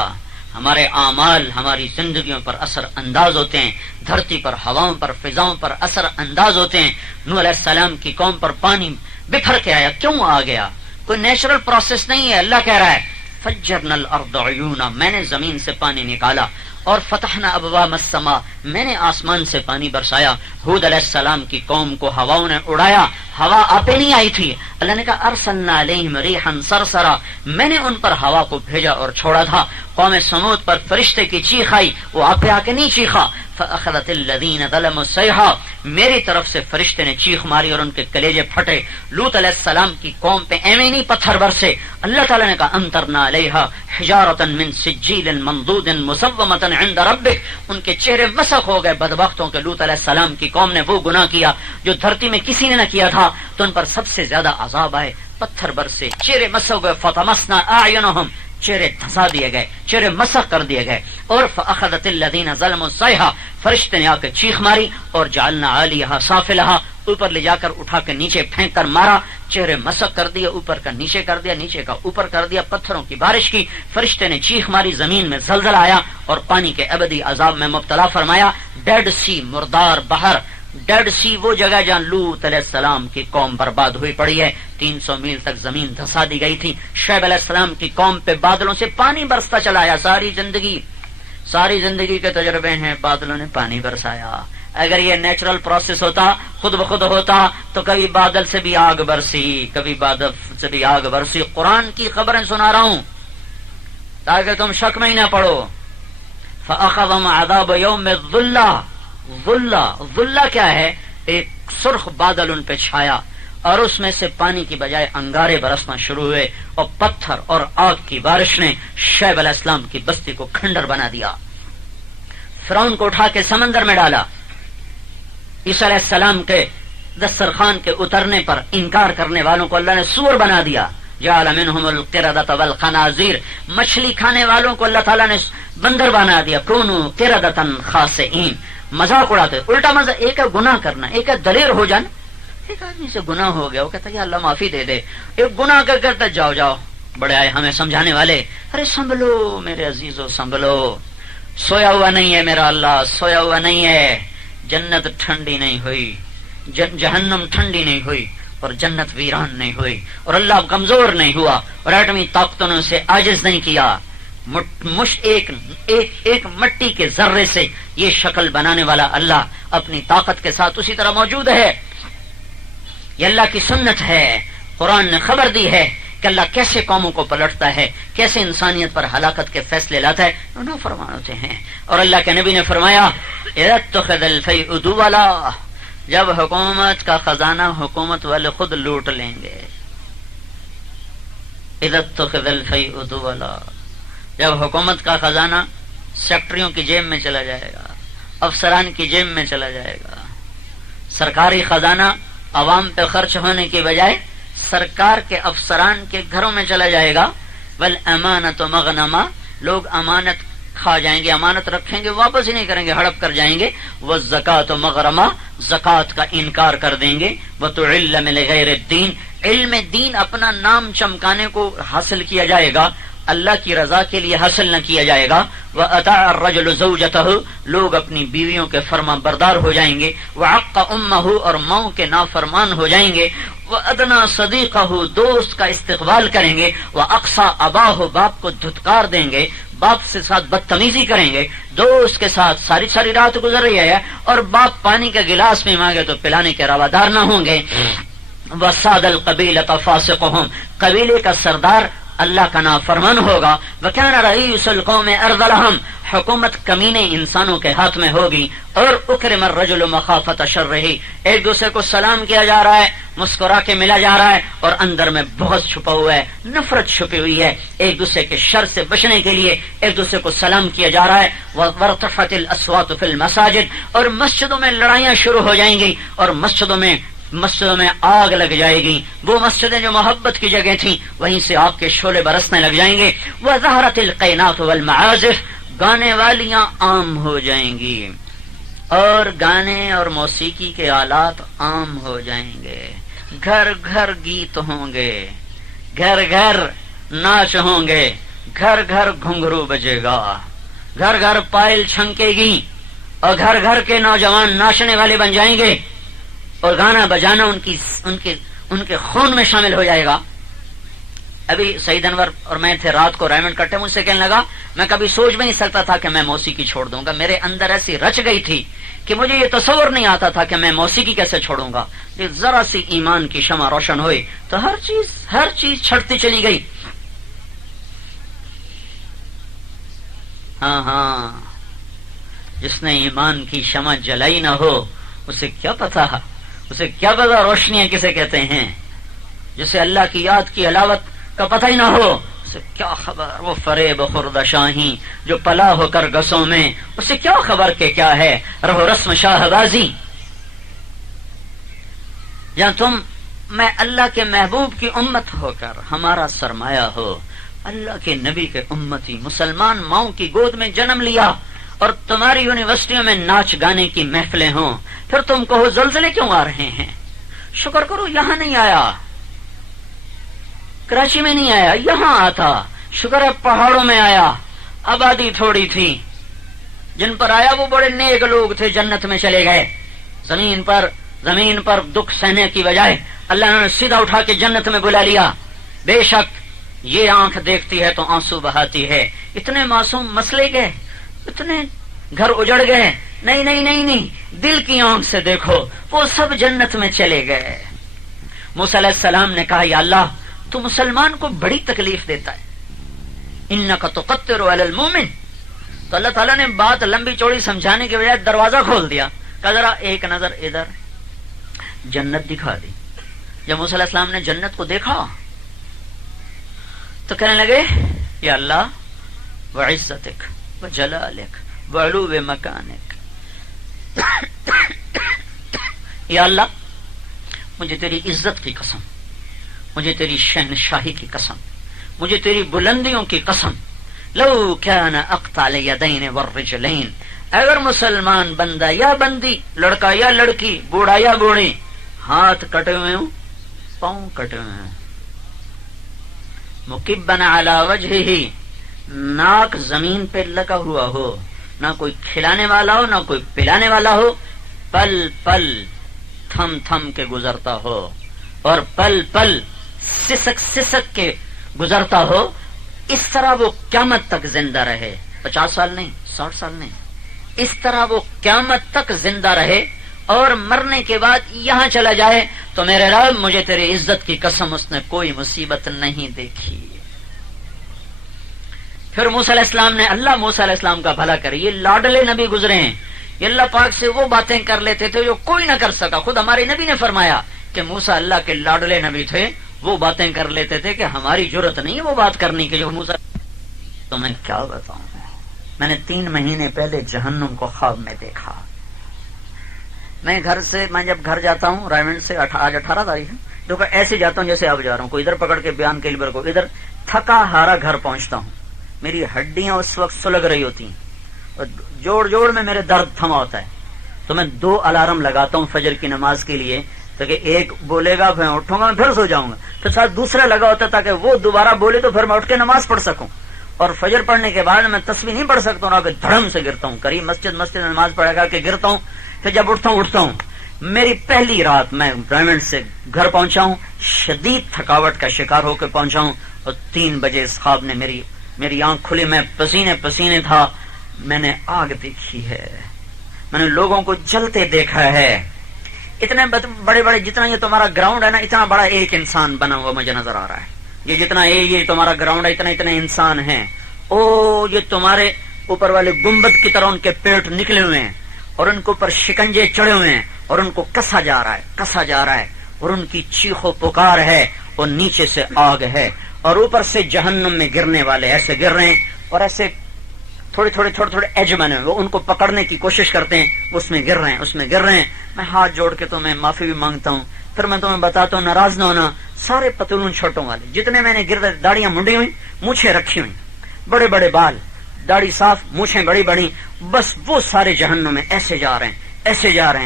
ہمارے اعمال ہماری زندگیوں پر اثر انداز ہوتے ہیں، دھرتی پر، ہواؤں پر، فضاؤں پر اثر انداز ہوتے ہیں. نوح علیہ السلام کی قوم پر پانی بکھر کے آیا، کیوں آ گیا؟ کوئی نیچرل پروسیس نہیں ہے. اللہ کہہ رہا ہے فجرنا الارض عیونا، میں نے زمین سے پانی نکالا. اور فتحنا ابواب السماء، میں نے آسمان سے پانی برسایا. ہود علیہ السلام کی قوم کو ہواؤں نے اڑایا، ہوا آپے نہیں آئی تھی. اللہ نے کہا ارسلنا علیہم ریحا صرصرا، میں نے ان پر ہوا کو بھیجا اور چھوڑا تھا. قوم سمود پر فرشتے کی چیخ آئی، وہ آپے آ کے نہیں چیخا. فاخذت الذین ظلموا الصیحہ، میری طرف سے فرشتے نے چیخ ماری اور ان کے کلیجے پھٹے. لوط علیہ السلام کی قوم پہ ایویں نہیں پتھر برسے. اللہ تعالیٰ نے کہا امطرنا علیہا حجارۃ من سجیل منضود مسومۃ عند ربک، ان کے چہرے مسخ ہو گئے بدبختوں کے. لوط علیہ السلام کی قوم نے وہ گناہ کیا جو دھرتی میں کسی نے نہ کیا تھا، تو ان پر سب سے زیادہ عذاب آئے. پتھر برسے، چہرے مسخ گئے. فطمسنا اعینہم، چہرے دھسا دیے گئے، چہرے مسخ کر دیے گئے. اور فاخذت الذین ظلموا الصیحہ، فرشتے نے آ کے چیخ ماری. اور جعلنا عالیہا سافلہا، اوپر لے جا کر اٹھا کے نیچے پھینک کر مارا. چہرے مسخ کر دیے، اوپر کا نیچے کر دیا، نیچے کا اوپر کر دیا. پتھروں کی بارش کی، فرشتے نے چیخ ماری، زمین میں زلزلہ آیا اور پانی کے ابدی عذاب میں مبتلا فرمایا. ڈیڈ سی، مردار بحر. ڈیڈ سی وہ جگہ جہاں لوط علیہ السلام کی قوم برباد ہوئی پڑی ہے. 300 میل تک زمین دھسا دی گئی تھی. شعیب علیہ السلام کی قوم پہ بادلوں سے پانی برستا چلا آیا. ساری زندگی کے تجربے ہیں، بادلوں نے پانی برسایا. اگر یہ نیچرل پروسیس ہوتا، خود بخود ہوتا، تو کبھی بادل سے بھی آگ برسی، کبھی بادل سے بھی آگ برسی. قرآن کی خبریں سنا رہا ہوں تاکہ تم شک میں ہی نہ پڑو. فأخذهم عذاب یوم الظلہ. ظلہ کیا ہے؟ ایک سرخ بادل ان پہ چھایا اور اس میں سے پانی کی بجائے انگارے برسنا شروع ہوئے، اور پتھر اور آگ کی بارش نے شعیب علیہ السلام کی بستی کو کھنڈر بنا دیا. فرعون کو اٹھا کے سمندر میں ڈالا. عیسیٰ علیہ السلام کے دسترخوان کے اترنے پر انکار کرنے والوں کو اللہ نے سور بنا دیا. جعل منہم القردۃ والخنازیر، مچھلی کھانے والوں کو اللہ تعالیٰ نے بندر بنا دیا. کونوا قردۃ خاسئین، مذاق اڑاتے. الٹا مذاق، ایک ہے گناہ کرنا، ایک ہے دلیر ہو جانا. ایک آدمی سے گناہ ہو گیا، وہ کہتا ہے یا اللہ معافی دے دے. ایک گناہ کر کرتا جاؤ بڑے آئے ہمیں سمجھانے والے. ارے سنبھلو میرے عزیزو، سنبھلو. سویا ہوا نہیں ہے میرا اللہ، سویا ہوا نہیں ہے. جنت ٹھنڈی نہیں ہوئی، جہنم ٹھنڈی نہیں ہوئی، اور جنت ویران نہیں ہوئی، اور اللہ کمزور نہیں ہوا، اور ایٹمی طاقتوں نے اسے عاجز نہیں کیا. ایک مٹی کے ذرے سے یہ شکل بنانے والا اللہ اپنی طاقت کے ساتھ اسی طرح موجود ہے. یہ اللہ کی سنت ہے. قرآن نے خبر دی ہے کہ اللہ کیسے قوموں کو پلٹتا ہے، کیسے انسانیت پر ہلاکت کے فیصلے لاتا ہے. نافرمان ہوتے ہیں. اور اللہ کے نبی نے فرمایا اذا اتخذ الفیء دولا، جب حکومت کا خزانہ حکومت والے خود لوٹ لیں گے. اذا اتخذ الفیء دولا، جب حکومت کا خزانہ سیکٹریوں کی جیب میں چلا جائے گا، افسران کی جیب میں چلا جائے گا. سرکاری خزانہ عوام پہ خرچ ہونے کی بجائے سرکار کے افسران کے گھروں میں چلا جائے گا. والامانۃ مغنما، لوگ امانت کھا جائیں گے، امانت رکھیں گے واپس ہی نہیں کریں گے، ہڑپ کر جائیں گے. والزکاۃ مغرما، زکوٰۃ کا انکار کر دیں گے. وتعلم لغیر الدین، علم دین اپنا نام چمکانے کو حاصل کیا جائے گا. اللہ کی رضا کے لیے حاصل نہ کیا جائے گا. وَأَطَاعَ الرَّجُلُ زَوْجَتَهُ لوگ اپنی بیویوں کے فرما بردار ہو جائیں گے. وَعَقَّ أُمَّهُ اور ماؤں کے نافرمان ہو جائیں گے. وَأَدْنَىٰ صَدِيقَهُ دوست کا استقبال کریں گے. وَأَقْصَىٰ أَبَاهُ باپ کو دھتکار دیں گے، باپ سے ساتھ بدتمیزی کریں گے. دوست کے ساتھ ساری رات گزر رہی ہے اور باپ پانی کا گلاس بھی مانگے تو پلانے کے روادار نہ ہوں گے. وَسَادَ الْقَبِيلَةَ فَاسِقُهُمْ قبیلے کا سردار اللہ کا نافرمان ہوگا. وَكَانَ رَئِيسُ الْقَوْمِ أَرْذَلَهُمْ حکومت کمینے انسانوں کے ہاتھ میں ہوگی. اور اکرم الرجل مخافت شرہ ایک دوسرے کو سلام کیا جا رہا ہے، مسکرا کے ملا جا رہا ہے اور اندر میں بغض چھپا ہوا ہے، نفرت چھپی ہوئی ہے. ایک دوسرے کے شر سے بچنے کے لیے ایک دوسرے کو سلام کیا جا رہا ہے. وارتفعت الاصوات فی المساجد اور مسجدوں میں لڑائیاں شروع ہو جائیں گی اور مسجدوں میں آگ لگ جائے گی. وہ مسجدیں جو محبت کی جگہ تھیں وہیں سے آگ کے شعلے برسنے لگ جائیں گے. وظہرت القینات والمعازف گانے والیاں عام ہو جائیں گی اور گانے اور موسیقی کے آلات عام ہو جائیں گے. گھر گھر گیت ہوں گے، گھر گھر ناچ ہوں گے، گھر گھر گھنگرو بجے گا، گھر گھر پائل چھنکے گی اور گھر گھر کے نوجوان ناچنے والے بن جائیں گے اور گانا بجانا ان کے خون میں شامل ہو جائے گا. ابھی سعید انور اور میں تھے رات کو ریمنڈ کٹے، مجھ سے کہنے لگا میں کبھی سوچ بھی نہیں سکتا تھا کہ میں موسیقی چھوڑ دوں گا. میرے اندر ایسی رچ گئی تھی کہ مجھے یہ تصور نہیں آتا تھا کہ میں موسیقی کیسے چھوڑوں گا. ذرا سی ایمان کی شمع روشن ہوئی تو ہر چیز چھٹتی چلی گئی. ہاں جس نے ایمان کی شمع جلائی نہ ہو اسے کیا پتا روشنیاں کسے کہتے ہیں. جسے اللہ کی یاد کی علاوت کا پتہ ہی نہ ہو اسے کیا خبر وہ فریب خرد شاہی جو پلا ہو کر گسوں میں، اسے کیا خبر کہ کیا ہے رہو رسم شاہ بازی. جہاں میں اللہ کے محبوب کی امت ہو کر ہمارا سرمایہ ہو، اللہ کے نبی کے امتی مسلمان ماؤں کی گود میں جنم لیا اور تمہاری یونیورسٹیوں میں ناچ گانے کی محفلیں ہوں، پھر تم کہو زلزلے کیوں آ رہے ہیں. شکر کرو یہاں نہیں آیا، کراچی میں نہیں آیا، یہاں آتا. شکر ہے پہاڑوں میں آیا، آبادی تھوڑی تھی. جن پر آیا وہ بڑے نیک لوگ تھے، جنت میں چلے گئے. زمین پر دکھ سہنے کی بجائے اللہ نے سیدھا اٹھا کے جنت میں بلا لیا. بے شک یہ آنکھ دیکھتی ہے تو آنسو بہاتی ہے. اتنے معصوم مسئلے گئے، اتنے گھر اجڑ گئے. نہیں دل کی آنکھ سے دیکھو، وہ سب جنت میں چلے گئے. موسیٰ علیہ السلام نے کہا یا اللہ تو مسلمان کو بڑی تکلیف دیتا ہے، انک تقتر علی المؤمن. تو اللہ تعالیٰ نے بات لمبی چوڑی سمجھانے کے بجائے دروازہ کھول دیا، کہا ذرا ایک نظر ادھر، جنت دکھا دی. جب موسیٰ علیہ السلام نے جنت کو دیکھا تو کہنے لگے یا اللہ وعزتک وجلالک وعلو مکانک، یا اللہ مجھے تیری عزت کی قسم، مجھے تیری شہنشاہی کی قسم، مجھے تیری بلندیوں کی قسم، لو کان اقطع الیدین والرجلین، اگر مسلمان بندہ یا بندی، لڑکا یا لڑکی، بوڑھا یا بوڑھی، ہاتھ کٹے ہوئے ہوں، پاؤں کٹے ہوئے ہیں، مکبن علی وجہہ، ناک زمین پہ لگا ہوا ہو، نہ کوئی کھلانے والا ہو نہ کوئی پلانے والا ہو، پل پل تھم تھم کے گزرتا ہو اور پل پل سسک سسک کے گزرتا ہو، اس طرح وہ قیامت تک زندہ رہے. 50 سال نہیں، 60 سال نہیں، اس طرح وہ قیامت تک زندہ رہے اور مرنے کے بعد یہاں چلا جائے تو میرے رب مجھے تیری عزت کی قسم اس نے کوئی مصیبت نہیں دیکھی. پھر موسیٰ علیہ السلام نے، اللہ موسیٰ علیہ السلام کا بھلا کرے، یہ لاڈلے نبی گزرے ہیں، یہ اللہ پاک سے وہ باتیں کر لیتے تھے جو کوئی نہ کر سکا. خود ہمارے نبی نے فرمایا کہ موسیٰ اللہ کے لاڈلے نبی تھے، وہ باتیں کر لیتے تھے کہ ہماری جرت نہیں ہے وہ بات کرنے کی جو موسیٰ. تو میں کیا بتاؤں، میں نے 3 مہینے پہلے جہنم کو خواب میں دیکھا. میں جب گھر جاتا ہوں رائمنڈ سے، آج 18 تاریخ ہے، تو ایسے جاتا ہوں جیسے اب جا رہا ہوں، کوئی ادھر پکڑ کے بیان کے لیے کو ادھر، تھکا ہارا گھر پہنچتا ہوں، میری ہڈیاں اس وقت سلگ رہی ہوتی ہیں اور جوڑ جوڑ میں میرے درد تھما ہوتا ہے. تو میں 2 الارم لگاتا ہوں فجر کی نماز کے لیے، تو کہ ایک بولے گا پھر اٹھوں گا، پھر سو جاؤں گا، پھر ساتھ دوسرا لگا ہوتا تھا کہ وہ دوبارہ بولے تو پھر میں اٹھ کے نماز پڑھ سکوں. اور فجر پڑھنے کے بعد میں تسبیح نہیں پڑھ سکتا ہوں, دھڑم سے گرتا ہوں, قریب مسجد میں نماز پڑھا کر کے گرتا ہوں. پھر جب اٹھتا ہوں. میری پہلی رات میں ریمنڈ سے گھر پہنچا ہوں, شدید تھکاوٹ کا شکار ہو کے پہنچا ہوں, اور 3 بجے اس خواب نے میری آنکھ کھلی, میں پسینے تھا. میں نے آگ دیکھی ہے, میں نے لوگوں کو جلتے دیکھا ہے. اتنے بڑے جتنا یہ تمہارا گراؤنڈ ہے نا, اتنا بڑا ایک انسان بنا ہوا مجھے نظر آ رہا ہے. یہ جتنا یہ تمہارا گراؤنڈ ہے, اتنے انسان ہیں. یہ تمہارے اوپر والے گنبد کی طرح ان کے پیٹ نکلے ہوئے ہیں, اور ان کے اوپر شکنجے چڑھے ہوئے ہیں, اور ان کو کسا جا رہا ہے, اور ان کی چیخ و پکار ہے, اور نیچے سے آگ ہے, اور اوپر سے جہنم میں گرنے والے ایسے گر رہے ہیں, اور ایسے تھوڑے ایج بنے وہ ان کو پکڑنے کی کوشش کرتے ہیں, اس میں گر رہے ہیں. میں ہاتھ جوڑ کے تمہیں معافی بھی مانگتا ہوں. پھر میں تمہیں بتاتا ہوں, ناراض نہ ہونا. سارے پتلون چھوٹوں والے جتنے میں نے گرد داڑیاں منڈی ہوئی, مونچھیں رکھی ہوئی, بڑے بال, داڑھی صاف, مونچھیں بڑی, بس وہ سارے جہنم میں ایسے جا رہے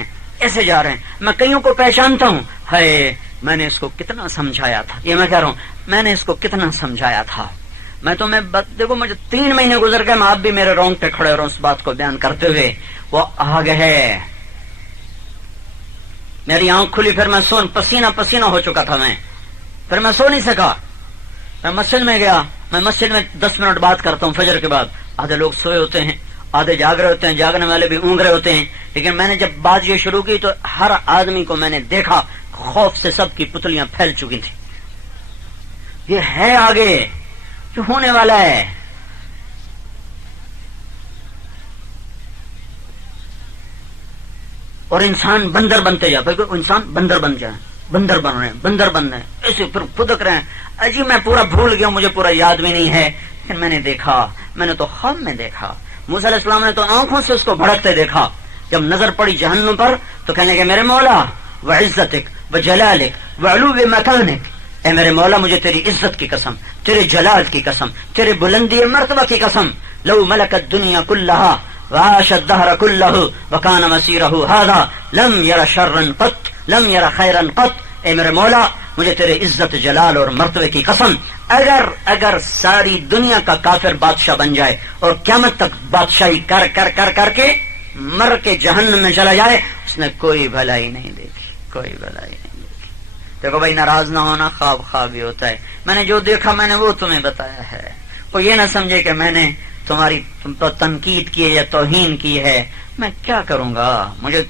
ہیں. میں کئیوں کو پہچانتا ہوں. ہے میں نے اس کو کتنا سمجھایا تھا, یہ میں کہہ رہا ہوں, میں نے اس کو کتنا سمجھایا تھا. میں تو دیکھو مجھے 3 مہینے گزر گئے, میں آپ بھی میرے رونگ پہ کھڑے ہو رہا ہوں اس بات کو بیان کرتے ہوئے. وہ آگ ہے. میری آنکھ کھلی, پھر میں پسینہ ہو چکا تھا. پھر میں سو نہیں سکا. میں مسجد میں گیا. میں مسجد میں 10 منٹ بات کرتا ہوں فجر کے بعد. آدھے لوگ سوئے ہوتے ہیں, آدھے جاگ رہے ہوتے ہیں, جاگنے والے بھی اونگ رہے ہوتے ہیں. لیکن میں نے جب بات یہ شروع کی تو ہر آدمی کو میں نے دیکھا, خوف سے سب کی پتلیاں پھیل چکی تھی. یہ ہے آگے, یہ ہونے والا ہے. اور انسان بندر بنتے جا, انسان بندر بن جائے, بندر بن رہے ہیں, ایسے پھر پھدک رہے ہیں. اجی میں پورا بھول گیا, مجھے پورا یاد بھی نہیں ہے. لیکن میں نے دیکھا, میں نے تو خواب میں دیکھا. موسیٰ علیہ السلام نے تو آنکھوں سے اس کو بھڑکتے دیکھا. جب نظر پڑی جہنم پر تو کہنے لگے, میرے مولا وعزتک وجلالک وعلو مکانک, اے میرے مولا مجھے تیری عزت کی قسم, تیرے جلال کی قسم, تیرے بلندی مرتبہ کی قسم, لو ملکت دنیا کلہا وعاش الدہر کلہ وکان مسیرہ ہذا لم یر شرا قط لم یر خیرا قط. اے میرے مولا مجھے تیرے عزت جلال اور مرتبے کی قسم, اگر ساری دنیا کا کافر بادشاہ بن جائے اور قیامت تک بادشاہی کر کے مر کے جہنم میں چلا جائے, اس نے کوئی بھلائی نہیں دیکھی, کوئی بھلائی نہیں دیکھی. دیکھو بھائی, ناراض نہ ہونا, خواب ہی ہوتا ہے. میں نے جو دیکھا میں نے وہ تمہیں بتایا ہے. وہ یہ نہ سمجھے کہ میں نے تمہاری تنقید کی ہے یا توہین کی ہے. میں کیا کروں گا. مجھے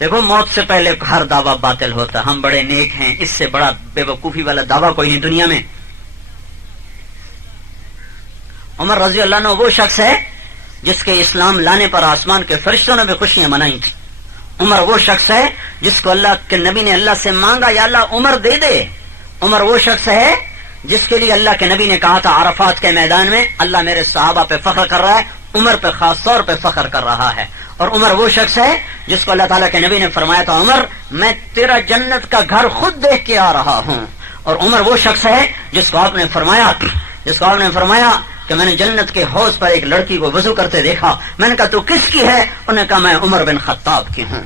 دیکھو, موت سے پہلے ہر دعویٰ باطل ہوتا. ہم بڑے نیک ہیں, اس سے بڑا بے وقوفی والا دعویٰ کوئی نہیں دنیا میں. عمر رضی اللہ عنہ وہ شخص ہے جس کے اسلام لانے پر آسمان کے فرشتوں نے بھی خوشیاں منائی تھی. عمر وہ شخص ہے جس کو اللہ کے نبی نے اللہ سے مانگا, یا اللہ عمر دے دے. عمر وہ شخص ہے جس کے لیے اللہ کے نبی نے کہا تھا عرفات کے میدان میں, اللہ میرے صحابہ پہ فخر کر رہا ہے, عمر پہ خاص طور پہ فخر کر رہا ہے. اور عمر وہ شخص ہے جس کو اللہ تعالیٰ کے نبی نے فرمایا تھا, عمر میں تیرا جنت کا گھر خود دیکھ کے آ رہا ہوں. اور عمر وہ شخص ہے جس کو آپ نے فرمایا کہ میں نے جنت کے حوض پر ایک لڑکی کو وضو کرتے دیکھا. میں نے کہا تو کس کی ہے؟ انہوں نے کہا میں عمر بن خطاب کی ہوں.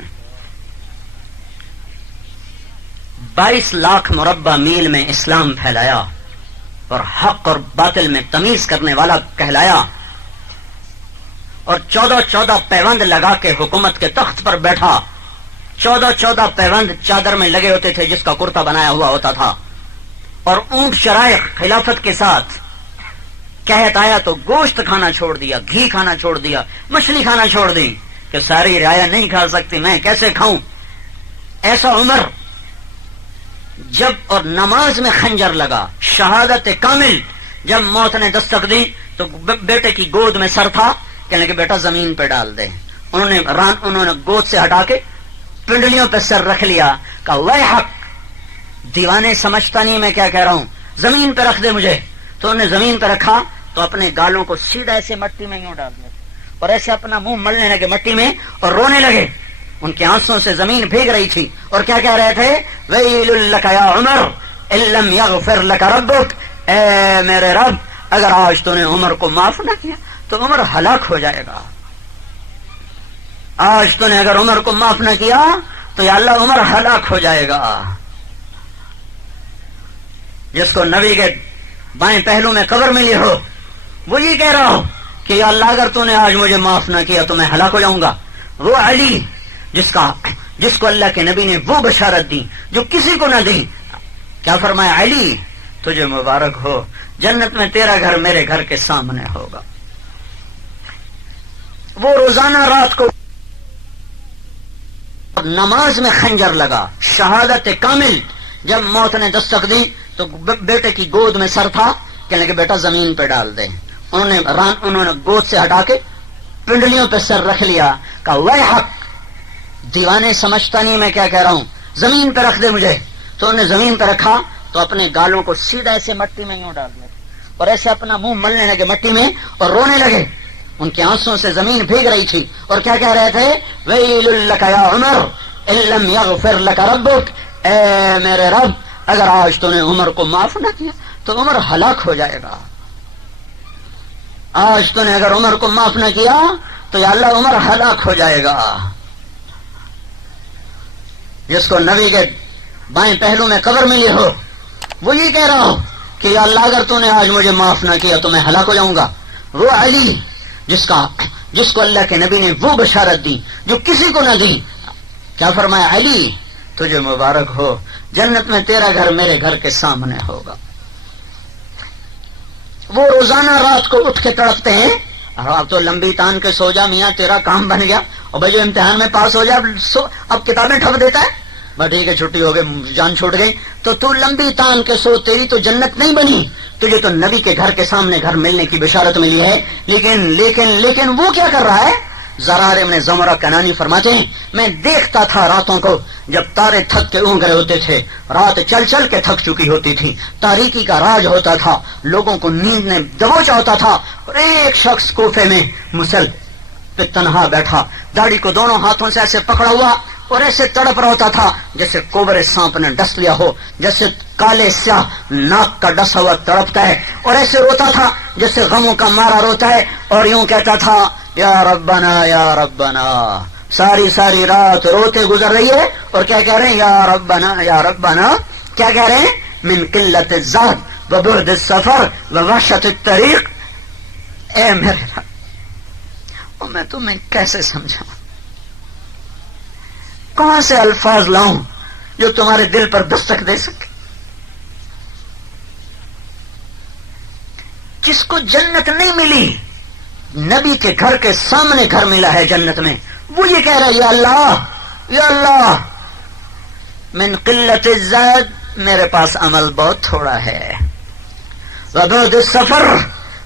22 لاکھ مربع میل میں اسلام پھیلایا اور حق اور باطل میں تمیز کرنے والا کہلایا, اور 14 پیوند لگا کے حکومت کے تخت پر بیٹھا. 14 پیوند چادر میں لگے ہوتے تھے جس کا کرتا بنایا ہوا ہوتا تھا, اور اونٹ چرائے خلافت کے ساتھ. قحط آیا تو گوشت کھانا چھوڑ دیا, گھی کھانا چھوڑ دیا, مچھلی کھانا چھوڑ دی کہ ساری رعایا نہیں کھا سکتی, میں کیسے کھاؤں. ایسا عمر جب, اور نماز میں خنجر لگا, شہادت کامل. جب موت نے دستک دی تو بیٹے کی گود میں سر تھا, کہنے کہ بیٹا زمین پہ ڈال دے. انہوں نے گود سے ہٹا کے پنڈلیوں پہ سر رکھ لیا. کہا وے حق, دیوانے سمجھتا نہیں میں کیا کہہ رہا ہوں, زمین پہ رکھ دے مجھے. تو انہوں نے زمین پہ رکھا تو اپنے گالوں کو سیدھا ایسے مٹی میں یوں ڈال دیا, اور ایسے اپنا منہ ملنے لگے مٹی میں اور رونے لگے. ان کے آنسوں سے زمین بھیگ رہی تھی, اور کیا کہہ رہے تھے, ویل لک یا عمر ان لم یغفر لک ربک, اے میرے رب اگر آج تو نے عمر کو معاف نہ کیا تو عمر ہلاک ہو جائے گا. آج تو نے اگر عمر کو معاف نہ کیا تو یا اللہ عمر ہلاک ہو جائے گا. جس کو نبی کے بائیں پہلو میں قبر ملی ہو، وہ یہ کہہ رہا ہو کہ یا اللہ اگر تو نے آج مجھے معاف نہ کیا تو میں ہلاک ہو جاؤں گا۔ وہ علی جس کو اللہ کے نبی نے وہ بشارت دی جو کسی کو نہ دی، کیا فرمایا؟ علی تجھے مبارک ہو، جنت میں تیرا گھر میرے گھر کے سامنے ہوگا۔ وہ روزانہ رات کو نماز میں خنجر لگا، شہادت کامل۔ جب موت نے دستک دی تو بیٹے کی گود میں سر تھا، کہنے لگے بیٹا زمین پہ ڈال دے۔ انہوں نے گود سے ہٹا کے پنڈلیوں پہ سر رکھ لیا، کہا وے حق، دیوانے سمجھتا نہیں میں کیا کہہ رہا ہوں، زمین پہ رکھ دے مجھے۔ تو انہوں نے زمین پہ رکھا تو اپنے گالوں کو سیدھا ایسے مٹی میں یوں ڈال دیا اور ایسے اپنا منہ ملنے لگے مٹی میں اور رونے لگے۔ ان کے آنسوں سے زمین بھیگ رہی تھی اور کیا کہہ رہے تھے؟ ویل لک یا عمر ان لم یغفر لک ربک، اے میرے رب اگر آج تو نے عمر کو معاف نہ کیا تو عمر ہلاک ہو جائے گا۔ آج تو نے اگر عمر کو معاف نہ کیا تو یا اللہ عمر ہلاک ہو جائے گا۔ جس کو نبی کے بائیں پہلو میں قبر ملی ہو، وہ یہ کہہ رہا ہو کہ یا اللہ اگر تو نے آج مجھے معاف نہ کیا تو میں ہلاک ہو جاؤں گا۔ وہ علی جس کو اللہ کے نبی نے وہ بشارت دی جو کسی کو نہ دی، کیا فرمایا؟ علی تجھے مبارک ہو، جنت میں تیرا گھر میرے گھر کے سامنے ہوگا۔ وہ روزانہ رات کو اٹھ کے تڑپتے ہیں، اب تو لمبی تان کے سو جا میاں تیرا کام بن گیا، اور بھائی جو امتحان میں پاس ہو جائے اب کتابیں ٹھپ دیتا ہے، بس ٹھیک ہے چھٹی ہو گئی جان چھوٹ گئی، تو لمبی تان کے سو، تیری تو جنت نہیں بنی، تجھے تو نبی کے گھر کے سامنے گھر ملنے کی بشارت ملی ہے۔ لیکن وہ کیا کر رہا ہے؟ زرار ابن زمرہ کنانی فرماتے ہیں میں دیکھتا تھا راتوں کو جب تارے تھک کے اونگ رہے ہوتے تھے، رات چل چل کے تھک چکی ہوتی تھی، تاریکی کا راج ہوتا تھا، لوگوں کو نیند نے دبوچا ہوتا تھا، اور ایک شخص کوفے میں مسل پہ تنہا بیٹھا، داڑھی کو دونوں ہاتھوں سے ایسے پکڑا ہوا اور ایسے تڑپ رہا ہوتا تھا جیسے کوبرے سانپ نے ڈس لیا ہو، جیسے کالے سیاہ ناک کا ڈسا ہوا تڑپتا ہے، اور ایسے روتا تھا جیسے غموں کا مارا روتا ہے، اور یوں کہتا تھا یا ربنا یا ربنا، ساری رات روتے گزر رہی ہے، اور کیا کہہ رہے ہیں؟ یا ربنا کیا کہہ رہے ہیں؟ من قلت الزاد وبعد السفر ووحشت الطریق، اے میرے رب اور میں تمہیں کیسے سمجھاؤں، کہاں سے الفاظ لاؤں جو تمہارے دل پر دستک دے سکے؟ جس کو جنت نہیں ملی، نبی کے گھر کے سامنے گھر ملا ہے جنت میں، وہ یہ کہہ رہا ہے یا اللہ من قلت الزاد، میرے پاس عمل بہت تھوڑا ہے، وبعد السفر،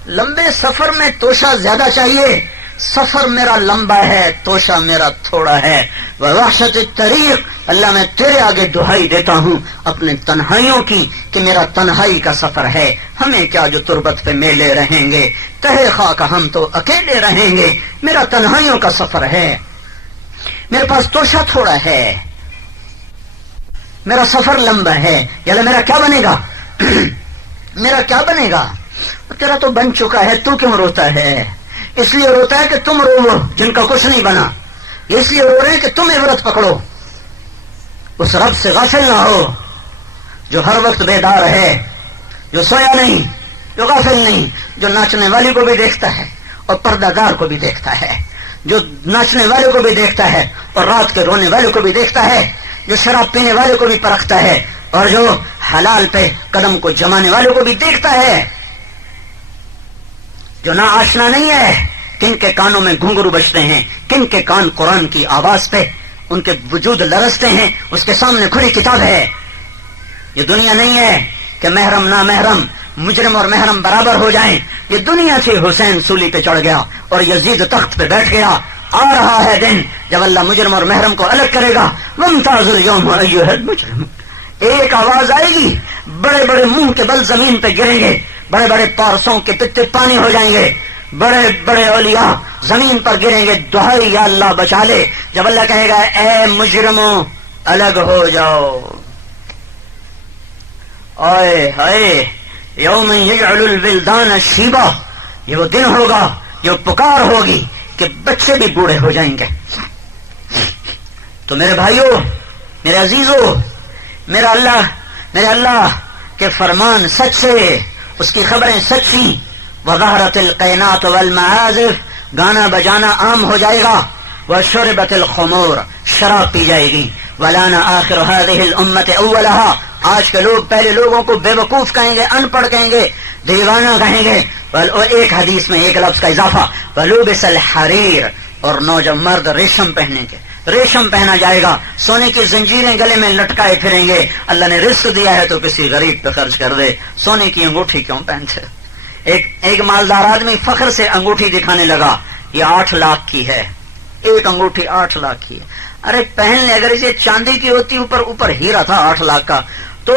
لمبے سفر میں توشہ زیادہ چاہیے، سفر میرا لمبا ہے توشہ میرا تھوڑا ہے، ووحشت الطریق، اللہ میں تیرے آگے دہائی دیتا ہوں اپنے تنہائیوں کی کہ میرا تنہائی کا سفر ہے، ہمیں کیا جو تربت پہ میلے رہیں گے، تہے خاک ہم تو اکیلے رہیں گے، میرا تنہائیوں کا سفر ہے، میرے پاس توشہ تھوڑا ہے، میرا سفر لمبا ہے، یعنی میرا کیا بنے گا میرا کیا بنے گا؟ تیرا تو بن چکا ہے، تو کیوں روتا ہے؟ اس لیے روتا ہے کہ تم رو جن کا کچھ نہیں بنا، اس لیے رو رہے ہیں کہ تم عبرت پکڑو، اس رب سے غافل نہ ہو جو ہر وقت بیدار ہے، جو سویا نہیں، جو غافل نہیں، جو ناچنے والی کو بھی دیکھتا ہے اور پردہ دار کو بھی دیکھتا ہے، جو ناچنے والے کو بھی دیکھتا ہے اور رات کے رونے والے کو بھی دیکھتا ہے، جو شراب پینے والے کو بھی پرکھتا ہے اور جو حلال پہ قدم کو جمانے والے کو بھی دیکھتا ہے، جو نہ آشنا نہیں ہے، کن کے کانوں میں گھنگرو بجتے ہیں، کن کے کان قرآن کی آواز پہ ان کے وجود لرزتے ہیں، اس کے سامنے کھلی کتاب ہے۔ یہ دنیا نہیں ہے کہ محرم نہ محرم، مجرم اور محرم برابر ہو جائیں، یہ دنیا سے حسین سولی پہ چڑھ گیا اور یزید تخت پہ بیٹھ گیا، آ رہا ہے دن جب اللہ مجرم اور محرم کو الگ کرے گا، وامتاز الیوم ایھا المجرمون، ایک آواز آئے گی، بڑے بڑے منہ کے بل زمین پہ گریں گے، بڑے بڑے پارسوں کے پتے پانی ہو جائیں گے، بڑے بڑے اولیاء زمین پر گریں گے، دہائی یا اللہ بچا لے، جب اللہ کہے گا اے مجرموں الگ ہو جاؤ، آئے ہائے یوم یجعل الولدان شیبا، یہ وہ دن ہوگا جو پکار ہوگی کہ بچے بھی بوڑھے ہو جائیں گے۔ تو میرے بھائیوں، میرے عزیزوں، میرا اللہ کہ فرمان سچے، اس کی خبریں سچی. وظہرت القینات والمعازف، گانا بجانا عام ہو جائے گا. وشربت الخمور، شراب پی جائے گی. ولان آخر هذه الامة اولها، آج کے لوگ پہلے لوگوں کو بے وقوف کہیں گے، ان پڑھ کہیں گے، دیوانہ کہیں گے. اور ایک حدیث میں ایک لفظ کا اضافہ، ولبس الحریر، اور نوجوان مرد ریشم پہنیں گے، ریشم پہنا جائے گا. سونے کی زنجیریں گلے میں لٹکائے پھریں گے. اللہ نے رزق دیا ہے تو کسی غریب پہ خرچ کر دے. سونے کی انگوٹھی کیوں پہنتے؟ ایک مالدار آدمی فخر سے انگوٹھی دکھانے لگا، یہ 8 لاکھ کی ہے، ایک انگوٹھی 8 لاکھ کی ہے. ارے پہن لے، اگر اسے چاندی کی ہوتی، اوپر ہیرا تھا 8 لاکھ کا تو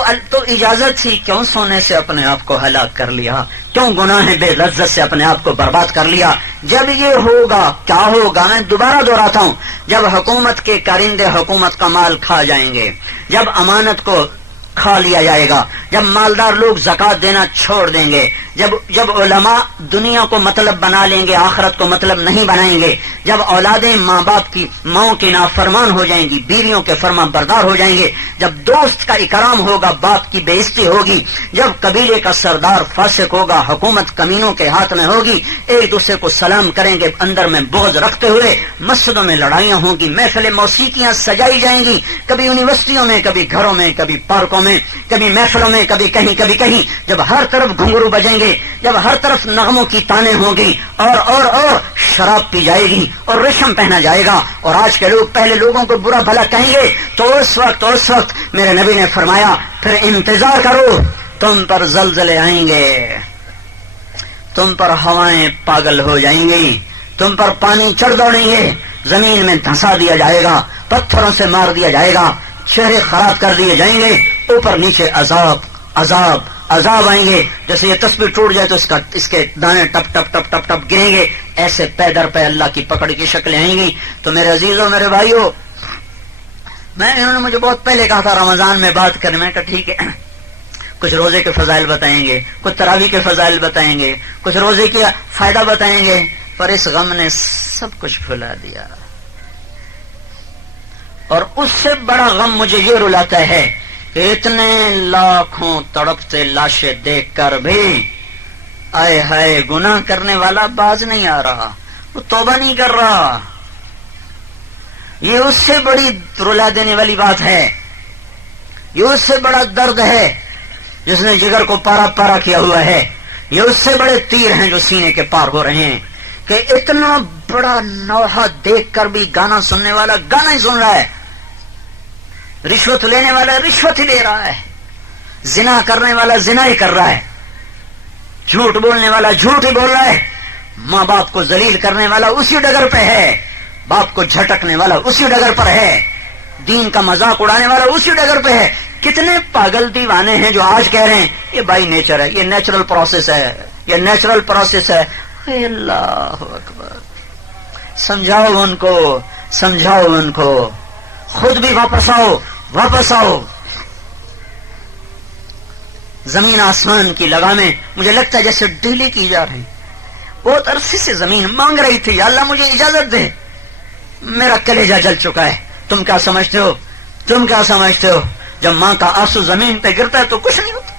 اجازت تھی. کیوں سونے سے اپنے آپ کو ہلاک کر لیا؟ کیوں گناہ بے لذت سے اپنے آپ کو برباد کر لیا؟ جب یہ ہوگا کیا ہوگا؟ میں دوبارہ دہراتا ہوں، جب حکومت کے کارندے حکومت کا مال کھا جائیں گے، جب امانت کو کھا لیا جائے گا، جب مالدار لوگ زکوٰۃ دینا چھوڑ دیں گے، جب علماء دنیا کو مطلب بنا لیں گے، آخرت کو مطلب نہیں بنائیں گے، جب اولادیں ماؤں کی نافرمان ہو جائیں گی، بیویوں کے فرما بردار ہو جائیں گے، جب دوست کا اکرام ہوگا، باپ کی بے عزتی ہوگی، جب قبیلے کا سردار فاسق ہوگا، حکومت کمینوں کے ہاتھ میں ہوگی، ایک دوسرے کو سلام کریں گے اندر میں بغض رکھتے ہوئے، مسجدوں میں لڑائیاں ہوں گی، محفل موسیقیاں سجائی جائیں گی، کبھی یونیورسٹیوں میں، کبھی گھروں میں، کبھی پارکوں میں، کبھی محفلوں میں، کبھی کہیں، جب ہر طرف گھنگرو بجیں گے، جب ہر طرف نغموں کی تانیں ہوں گی، اور شراب پی جائے گی اور ریشم پہنا جائے گا، اور آج کے لوگ پہلے لوگوں کو برا بھلا کہیں گے، تو اس وقت میرے نبی نے فرمایا پھر انتظار کرو، تم پر زلزلے آئیں گے، تم پر ہوائیں پاگل ہو جائیں گی، تم پر پانی چڑھ دوڑیں گے، زمین میں دھنسا دیا جائے گا، پتھروں سے مار دیا جائے گا، چہرے خراب کر دیے جائیں گے، اوپر نیچے عذاب آئیں گے. جیسے یہ تسبیح ٹوٹ جائے تو اس کے دانے ٹپ ٹپ ٹپ ٹپ ٹپ گریں گے، ایسے پے در پہ اللہ کی پکڑ کی شکلیں آئیں گی. تو میرے عزیزوں، میرے بھائیوں، انہوں نے مجھے بہت پہلے کہا تھا رمضان میں بات کرنے، میں کہا ٹھیک ہے، کچھ روزے کے فضائل بتائیں گے، کچھ تراویح کے فضائل بتائیں گے، کچھ روزے کا فائدہ بتائیں گے، پر اس غم نے سب کچھ بھلا دیا. اور اس سے بڑا غم مجھے یہ رلاتا ہے کہ اتنے لاکھوں تڑپتے لاشیں دیکھ کر بھی آئے ہائے گناہ کرنے والا باز نہیں آ رہا، وہ توبہ نہیں کر رہا. یہ اس سے بڑی رلا دینے والی بات ہے، یہ اس سے بڑا درد ہے جس نے جگر کو پارا پارا کیا ہوا ہے. یہ اس سے بڑے تیر ہیں جو سینے کے پار ہو رہے ہیں کہ اتنا بڑا نوحہ دیکھ کر بھی گانا سننے والا گانا ہی سن رہا ہے، رشوت لینے والا رشوت ہی لے رہا ہے، زنا کرنے والا زنا ہی کر رہا ہے، جھوٹ بولنے والا جھوٹ ہی بول رہا ہے، ماں باپ کو ذلیل کرنے والا اسی ڈگر پہ ہے، باپ کو جھٹکنے والا اسی ڈگر پر ہے، دین کا مذاق اڑانے والا اسی ڈگر پہ ہے. کتنے پاگل دیوانے ہیں جو آج کہہ رہے ہیں یہ بائی نیچر ہے، یہ نیچرل پروسیس ہے، یہ نیچرل پروسیس ہے. اللہ اکبر، سمجھاؤ ان کو، خود بھی واپس آؤ. زمین آسمان کی لگامیں مجھے لگتا ہے جیسے ڈھیلی کی جا رہی. بہت عرصے سے زمین مانگ رہی تھی، یا اللہ مجھے اجازت دے، میرا کلیجہ جل چکا ہے. تم کیا سمجھتے ہو جب ماں کا آنسو زمین پہ گرتا ہے تو کچھ نہیں ہوتا؟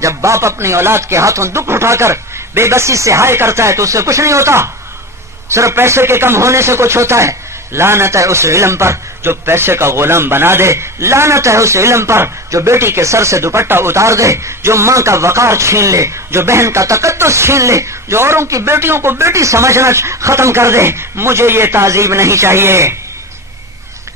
جب باپ اپنی اولاد کے ہاتھوں دکھ اٹھا کر بے بسی سے ہائے کرتا ہے تو اس سے کچھ نہیں ہوتا، صرف پیسے کے کم ہونے سے کچھ ہوتا ہے. لعنت ہے اس علم پر جو پیسے کا غلام بنا دے، لعنت ہے اس علم پر جو بیٹی کے سر سے دوپٹہ اتار دے، جو ماں کا وقار چھین لے، جو بہن کا تقدس چھین لے، جو اوروں کی بیٹیوں کو بیٹی سمجھنا ختم کر دے. مجھے یہ تعظیم نہیں چاہیے،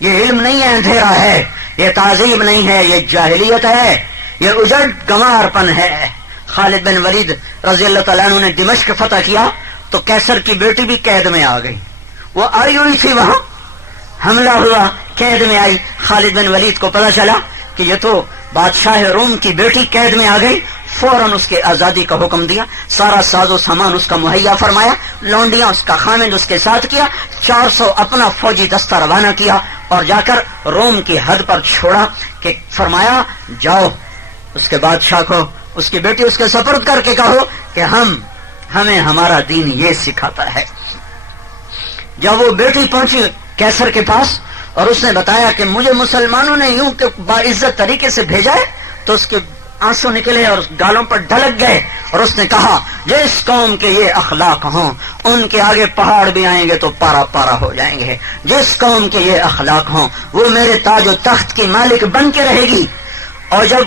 یہ علم نہیں ہے، اندھیرا ہے، یہ تعظیم نہیں ہے، یہ جاہلیت ہے، یہ اجڑ گنوار پن ہے. خالد بن ولید رضی اللہ تعالیٰ عنہ نے دمشق فتح کیا تو کیسر کی بیٹی بھی قید میں آ گئی، وہ آئی ہوئی تھی، وہاں حملہ ہوا، قید میں آئی. خالد بن ولید کو پتا چلا کہ یہ تو بادشاہ روم کی بیٹی قید میں آ گئی، فوراً اس کے آزادی کا حکم دیا، سارا ساز و سامان اس کا مہیا فرمایا، لونڈیاں اس کا خامند اس کے ساتھ کیا، 400 اپنا فوجی دستہ روانہ کیا اور جا کر روم کی حد پر چھوڑا کہ فرمایا جاؤ اس کے بادشاہ کو اس کی بیٹی اس کے سپرد کر کے کہو کہ ہمیں ہمارا دین یہ سکھاتا ہے. جب وہ بیٹی پہنچی کیسر کے پاس اور اس نے بتایا کہ مجھے مسلمانوں نے یوں کہ باعزت طریقے سے بھیجا ہے، تو اس کے آنسو نکلے اور گالوں پر ڈھلک گئے اور اس نے کہا جس قوم کے یہ اخلاق ہوں ان کے آگے پہاڑ بھی آئیں گے تو پارا پارا ہو جائیں گے، جس قوم کے یہ اخلاق ہوں وہ میرے تاج و تخت کی مالک بن کے رہے گی۔ اور جب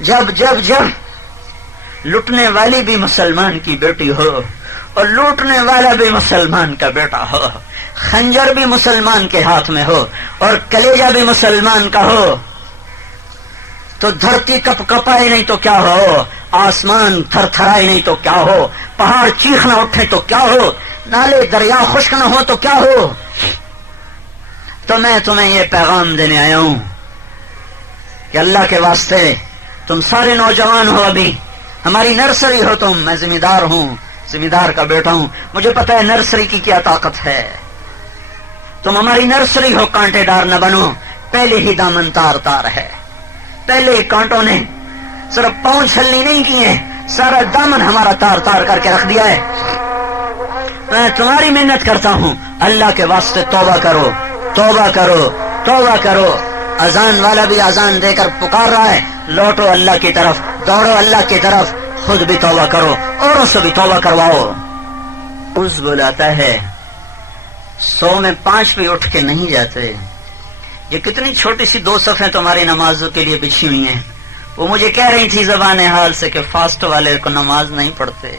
جب جب جب لٹنے والی بھی مسلمان کی بیٹی ہو اور لوٹنے والا بھی مسلمان کا بیٹا ہو، خنجر بھی مسلمان کے ہاتھ میں ہو اور کلیجہ بھی مسلمان کا ہو، تو دھرتی کپ کپائے نہیں تو کیا ہو، آسمان تھر تھرائے نہیں تو کیا ہو، پہاڑ چیخ نہ اٹھے تو کیا ہو، نالے دریا خشک نہ ہو تو کیا ہو۔ تو میں تمہیں یہ پیغام دینے آیا ہوں کہ اللہ کے واسطے تم سارے نوجوان ہو، ابھی ہماری نرسری ہو تم، میں ذمہ دار ہوں، ذمہ دار کا بیٹا ہوں، مجھے پتہ ہے نرسری کی کیا طاقت ہے۔ تم ہماری نرسری ہو، کانٹے دار نہ بنو، پہلے ہی دامن تار تار ہے، پہلے کانٹوں نے صرف پاؤں چھلنی نہیں کیے، سارا دامن ہمارا تار تار کر کے رکھ دیا ہے۔ میں تمہاری محنت کرتا ہوں، اللہ کے واسطے توبہ کرو، توبہ کرو، توبہ کرو۔ اذان والا بھی اذان دے کر پکار رہا ہے، لوٹو اللہ کی طرف، دوڑو اللہ کی طرف، خود بھی توبہ کرو، اوروں سے بھی توبہ کرواؤ۔ اس بلاتا ہے 100 میں 5 بھی اٹھ کے نہیں جاتے۔ یہ کتنی چھوٹی سی 2 صفحیں تمہاری نمازوں کے لیے بچھی ہوئی ہیں، وہ مجھے کہہ رہی تھی زبان حال سے کہ فاسٹ والے کو نماز نہیں پڑھتے۔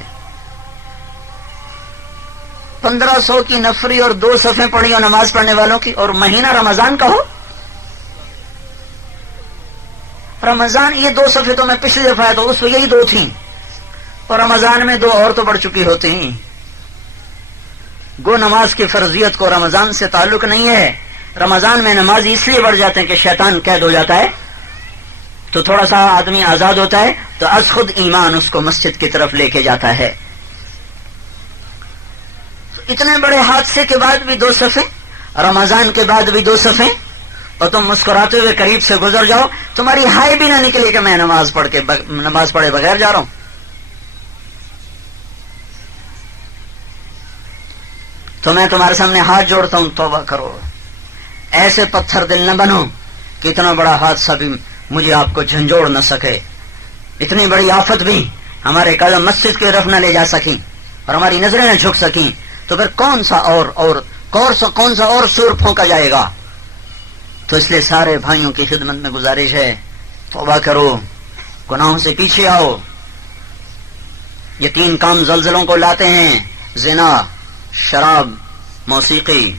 1500 کی نفری اور 2 صفحیں پڑھی ہو نماز پڑھنے والوں کی، اور مہینہ رمضان کا ہو۔ رمضان یہ 2 صفحے تو میں پچھلی دفعہ آیا تو اس میں یہی 2 تھیں، اور رمضان میں 2 اور تو بڑھ چکی ہوتی ہیں۔ گو نماز کی فرضیت کو رمضان سے تعلق نہیں ہے۔ رمضان میں نماز اس لیے بڑھ جاتے ہیں کہ شیطان قید ہو جاتا ہے تو تھوڑا سا آدمی آزاد ہوتا ہے، تو از خود ایمان اس کو مسجد کی طرف لے کے جاتا ہے۔ اتنے بڑے حادثے کے بعد بھی 2 صفحے، رمضان کے بعد بھی 2 صفحے، اور تم مسکراتے ہوئے قریب سے گزر جاؤ، تمہاری ہائے بھی نہ نکلے کہ میں نماز پڑھے بغیر جا رہا ہوں۔ تو میں تمہارے سامنے ہاتھ جوڑتا ہوں، توبہ کرو، ایسے پتھر دل نہ بنو کہ اتنا بڑا حادثہ بھی مجھے آپ کو جھنجھوڑ نہ سکے، اتنی بڑی آفت بھی ہمارے قدم مسجد کی طرف نہ لے جا سکی اور ہماری نظریں نہ جھک سکیں، تو پھر کون سا اور سور پھونکا جائے گا۔ تو اس لیے سارے بھائیوں کی خدمت میں گزارش ہے، توبہ کرو، گناہوں سے پیچھے آؤ۔ یہ 3 کام زلزلوں کو لاتے ہیں، زنا، شراب، موسیقی،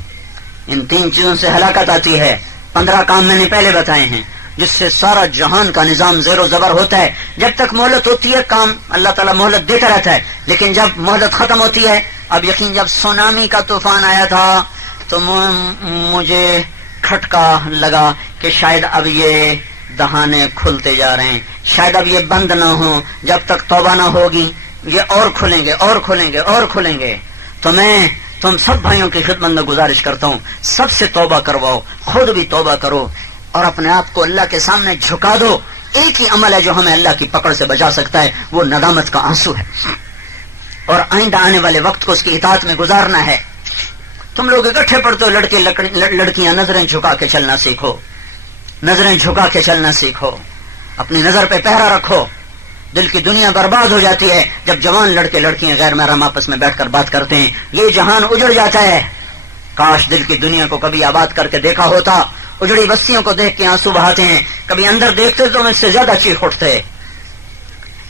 ان 3 چیزوں سے ہلاکت آتی ہے۔ 15 کام میں نے پہلے بتائے ہیں جس سے سارا جہان کا نظام زیر و زبر ہوتا ہے۔ جب تک مہلت ہوتی ہے کام اللہ تعالیٰ مہلت دیتا رہتا ہے، لیکن جب مہلت ختم ہوتی ہے، اب یقین جب سونامی کا طوفان آیا تھا تو مجھے کھٹکا لگا کہ شاید اب یہ دہانے کھلتے جا رہے ہیں، شاید اب یہ بند نہ ہوں، جب تک توبہ نہ ہوگی یہ اور کھلیں گے اور کھلیں گے اور کھلیں گے۔ تو میں تم سب بھائیوں کی خدمت میں گزارش کرتا ہوں، سب سے توبہ کرواؤ، خود بھی توبہ کرو اور اپنے آپ کو اللہ کے سامنے جھکا دو۔ ایک ہی عمل ہے جو ہمیں اللہ کی پکڑ سے بچا سکتا ہے، وہ ندامت کا آنسو ہے، اور آئندہ آنے والے وقت کو اس کی اطاعت میں گزارنا ہے۔ تم لوگ اکٹھے پڑھتے ہو، لڑکیاں نظریں جھکا کے چلنا سیکھو، نظریں جھکا کے چلنا سیکھو، اپنی نظر پہ پہرا رکھو۔ دل کی دنیا برباد ہو جاتی ہے جب جوان لڑکے لڑکیاں غیر محرم آپس میں بیٹھ کر بات کرتے ہیں، یہ جہان اجڑ جاتا ہے۔ کاش دل کی دنیا کو کبھی آباد کر کے دیکھا ہوتا۔ اجڑی بستیوں کو دیکھ کے آنسو بہاتے ہیں، کبھی اندر دیکھتے تو میں اس سے زیادہ چیخ اٹھتے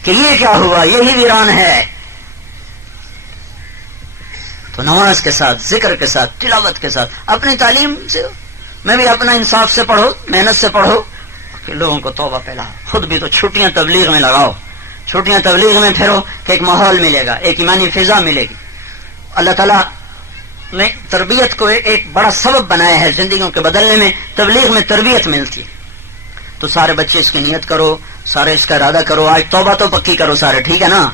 کہ یہ کیا ہوا، یہی ویران ہے۔ تو نماز کے ساتھ، ذکر کے ساتھ، تلاوت کے ساتھ، اپنی تعلیم سے میں بھی اپنا انصاف سے پڑھو، محنت سے پڑھو کہ لوگوں کو توبہ پہلا۔ خود بھی تو چھٹیاں تبلیغ میں لگاؤ، چھٹیاں تبلیغ میں پھرو کہ ایک ماحول ملے گا، ایک ایمانی فضا ملے گی۔ اللہ تعالیٰ نے تربیت کو ایک بڑا سبب بنایا ہے زندگیوں کے بدلنے میں، تبلیغ میں تربیت ملتی ہے۔ تو سارے بچے اس کی نیت کرو، سارے اس کا ارادہ کرو۔ آج توبہ تو پکی کرو سارے، ٹھیک ہے نا؟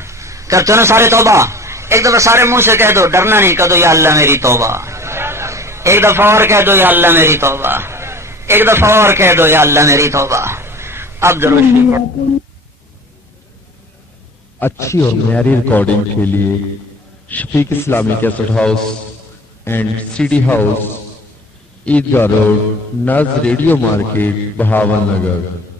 کرتے ہو نا سارے توبہ؟ ایک دفعہ سارے منہ سے کہہ دو، ڈرنا نہیں، کہہ دو یا اللہ میری توبہ۔ ایک دفعہ اور کہہ دو یا اللہ میری توبہ۔ ایک دفعہ اور کہہ دو یا اللہ میری توبہ۔ اب درود شریف پڑھو۔ اچھی اور معیاری ریکارڈنگ کے لیے Shafiq Islami cassette house and C D house, Eidgah road, Naz radio market, Bahawalnagar.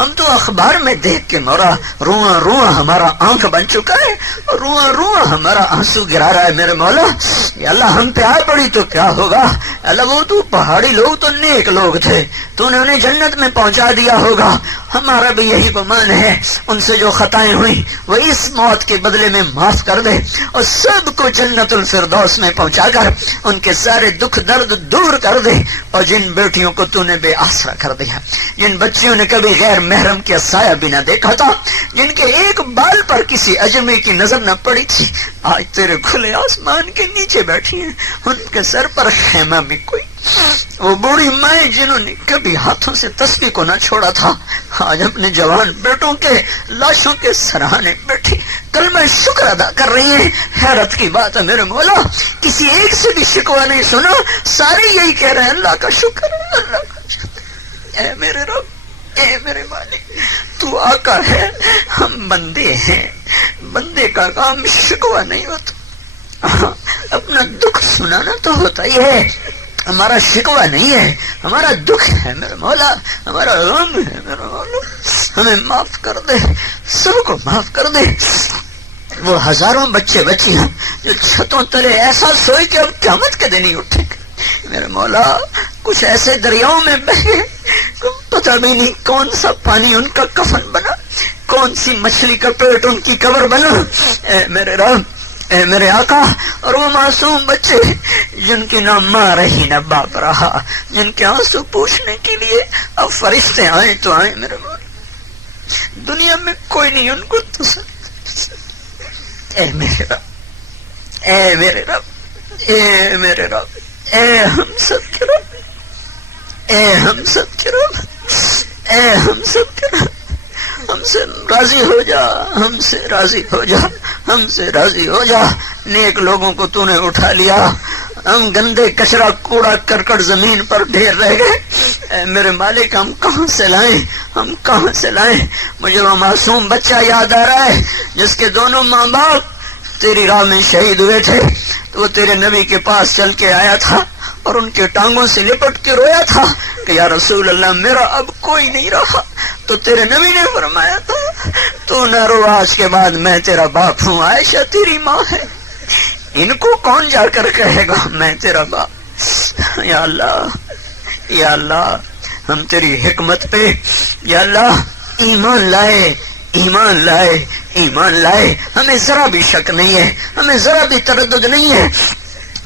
ہم تو اخبار میں دیکھ کے مورا رواں رواں ہمارا آنکھ بن چکا ہے اور رواں رواں ہمارا آنسو گرا رہا ہے میرے مولا. یا اللہ ہم پہ آ پڑی تو کیا ہوگا. اللہ وہ تو پہاڑی لوگ تو نیک لوگ تھے, تو نے انہیں جنت میں پہنچا دیا ہوگا. ہمارا بھی یہی گمان ہے, ان سے جو خطائیں ہوئی وہ اس موت کے بدلے میں معاف کر دے اور سب کو جنت الفردوس میں پہنچا کر ان کے سارے دکھ درد دور کر دے. اور جن بیٹیوں کو تو نے بے آسرا کر دیا, جن بچیوں نے کبھی غیر محرم کے سایہ بھی نہ دیکھا تھا, جن کے ایک بال پر کسی اجمی کی نظر نہ پڑی تھی, آج تیرے کھلے آسمان کے نیچے بیٹھی ہیں. ان کے سر پر خیمہ میں کوئی, وہ بوڑھی مائیں جنہوں نے کبھی ہاتھوں سے تسبیح کو نہ چھوڑا تھا, آج اپنے جوان بیٹوں کے لاشوں کے سراہنے بیٹھی کلمہ شکر ادا کر رہی ہیں. حیرت کی بات ہے میرے مولا, کسی ایک سے بھی شکوہ نہیں سنا, سارے یہی کہہ رہے ہیں اللہ کا شکر, اللہ کا شکر. اے میرے رب, اے میرے مالک, تو آقا ہے, ہم بندے ہیں. بندے کا کام شکوہ نہیں ہوتا, اپنا دکھ سنانا تو ہوتا ہی ہے. ہمارا شکوہ نہیں ہے, ہمارا دکھ ہے میرے مولا, ہمارا غم ہے میرے مولا. ہمیں معاف کر دے, سب کو معاف کر دے. وہ ہزاروں بچے بچیاں جو چھتوں تلے ایسا سوئے کہ اب قیامت کے دن ہی اٹھے میرے مولا, کچھ ایسے دریاؤں میں بہے پتہ بھی نہیں کون سا پانی ان کا کفن بنا, کون سی مچھلی کا پیٹ ان کی قبر بنا. اے میرے رب, اے میرے آقا, اور وہ معصوم بچے جن کی نہ ماں رہی نہ باپ رہا, جن کے آنسو پوچھنے کے لیے اب فرشتے آئیں تو آئیں میرے مولا. دنیا میں کوئی نہیں ان کو تسلی. اے میرے رب, اے میرے رب, اے میرے رب, اے ہم سب کے رب, اے ہم سب کے رب, اے ہم سب کے رب, ہم سے راضی ہو جا, ہم سے راضی ہو جا, ہم سے راضی ہو جا. نیک لوگوں کو تو نے اٹھا لیا, ہم گندے کچرا کوڑا کرکٹ زمین پر ڈھیر رہ گئے. اے میرے مالک, ہم کہاں سے لائیں, ہم کہاں سے لائیں. مجھے وہ معصوم بچہ یاد آ رہا ہے جس کے دونوں ماں باپ تیری راہ میں شہید ہوئے تھے, تو وہ تیرے نبی کے پاس چل کے آیا تھا اور ان کے ٹانگوں سے لپٹ کے رویا تھا کہ یا رسول اللہ میرا اب کوئی نہیں رہا. تو تیرے نبی نے فرمایا تھا تو نہ رو, آج کے بعد میں تیرا باپ ہوں, عائشہ تیری ماں ہے, ان کو کون جا کر کہے گا میں تیرا باپ. یا اللہ, یا اللہ, ہم تیری حکمت پہ یا اللہ ایمان لائے, ایمان لائے, ایمان لائے. ہمیں ذرا بھی شک نہیں ہے, ہمیں ذرا بھی تردد نہیں ہے.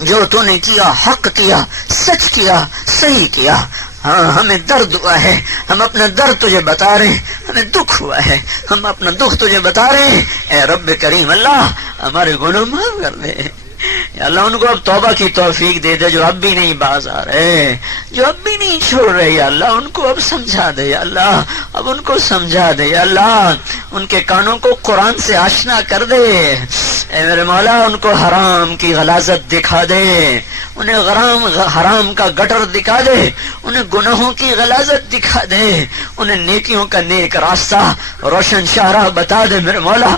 جو تو نے کیا حق کیا, سچ کیا, صحیح کیا. ہاں ہمیں درد ہوا ہے, ہم اپنا درد تجھے بتا رہے ہیں. ہمیں دکھ ہوا ہے, ہم اپنا دکھ تجھے بتا رہے ہیں. اے رب کریم اللہ, ہمارے گناہ معاف کر دے. یا اللہ ان کو اب توبہ کی توفیق دے دے جو اب بھی نہیں باز آ رہے, جو اب بھی نہیں چھوڑ رہے. یا اللہ ان کو اب سمجھا دے, یا اللہ اب ان کو سمجھا دے. یا اللہ ان کے کانوں کو قرآن سے آشنا کر دے. اے میرے مولا ان کو حرام کی غلاظت دکھا دے, انہیں حرام کا گٹر دکھا دے, انہیں گناہوں کی غلاظت دکھا دے, انہیں نیکیوں کا نیک راستہ روشن شاہراہ بتا دے میرے مولا.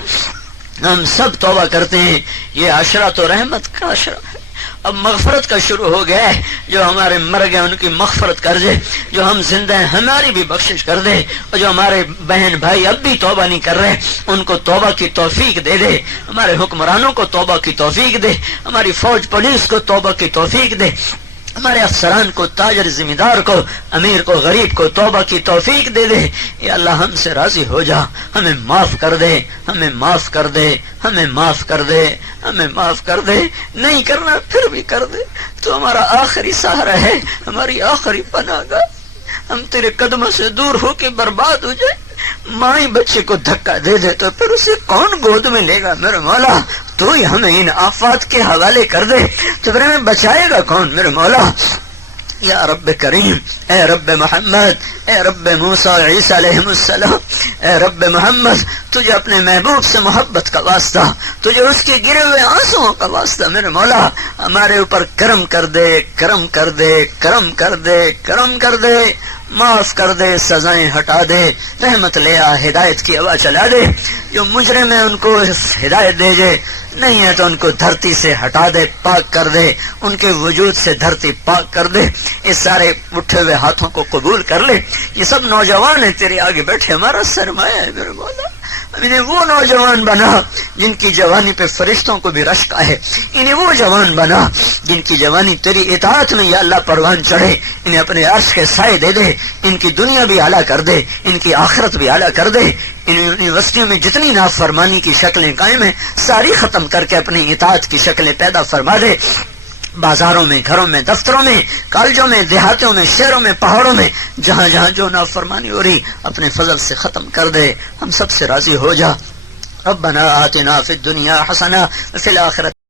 ہم سب توبہ کرتے ہیں, یہ عشرہ تو رحمت کا عشرہ ہے. اب مغفرت کا شروع ہو گیا ہے. جو ہمارے مر گئے ان کی مغفرت کر دے, جو ہم زندہ ہیں ہماری بھی بخشش کر دے, اور جو ہمارے بہن بھائی اب بھی توبہ نہیں کر رہے ان کو توبہ کی توفیق دے دے. ہمارے حکمرانوں کو توبہ کی توفیق دے, ہماری فوج پولیس کو توبہ کی توفیق دے, ہمارے افسران کو, تاجر ذمہ دار کو, امیر کو, غریب کو توبہ کی توفیق دے دے. یا اللہ ہم سے راضی ہو جا, ہمیں معاف کر دے, ہمیں معاف کر دے, ہمیں معاف کر دے, ہمیں معاف کر دے. نہیں کرنا پھر بھی کر دے, تو ہمارا آخری سہارا ہے, ہماری آخری پناہ گاہ. ہم تیرے قدموں سے دور ہو کے برباد ہو جائے. ماں بچے کو دھکا دے دے تو پھر اسے کون گود میں لے گا میرے مولا. تو ہی ہمیں ان آفات کے حوالے کر دے, تو پھر ہمیں بچائے گا کون میرے مولا. یا رب کریم, اے رب محمد, اے رب موسیٰ عیسیٰ علیہ السلام, اے رب محمد, تجھے اپنے محبوب سے محبت کا واسطہ, تجھے اس کے گرے ہوئے آنسوؤں کا واسطہ میرے مولا ہمارے اوپر کرم کر دے, کرم کر دے, کرم کر دے, کرم کر دے. معاف کر دے، سزائیں ہٹا دے، رحمت لے آ، ہدایت کی ہوا چلا دے، جو مجرم ہے ان کو ہدایت دے جے، نہیں ہے تو ان کو دھرتی سے ہٹا دے، پاک کر دے، ان کے وجود سے دھرتی پاک کر دے، اس سارے اٹھے ہوئے ہاتھوں کو قبول کر لے۔ یہ سب نوجوان ہیں تیرے آگے بیٹھے، ہمارا سرمایہ ہے میرے مولا، انہیں وہ نوجوان بنا جن کی جوانی پہ فرشتوں کو بھی رشک آئے، انہیں وہ جوان بنا جن کی جوانی تیری اطاعت میں یا اللہ پروان چڑھے، انہیں اپنے عرش کے سائے دے دے، ان کی دنیا بھی اعلیٰ کر دے، ان کی آخرت بھی اعلیٰ کر دے، ان یونیورسٹیوں میں جتنی نافرمانی کی شکلیں قائم ہیں ساری ختم کر کے اپنی اطاعت کی شکلیں پیدا فرما دے، بازاروں میں، گھروں میں، دفتروں میں، کالجوں میں، دیہاتوں میں، شہروں میں، پہاڑوں میں، جہاں جہاں جو نافرمانی ہو رہی اپنے فضل سے ختم کر دے، ہم سب سے راضی ہو جا۔ ربنا آتنا فی الدنیا حسنہ وفی الآخرۃ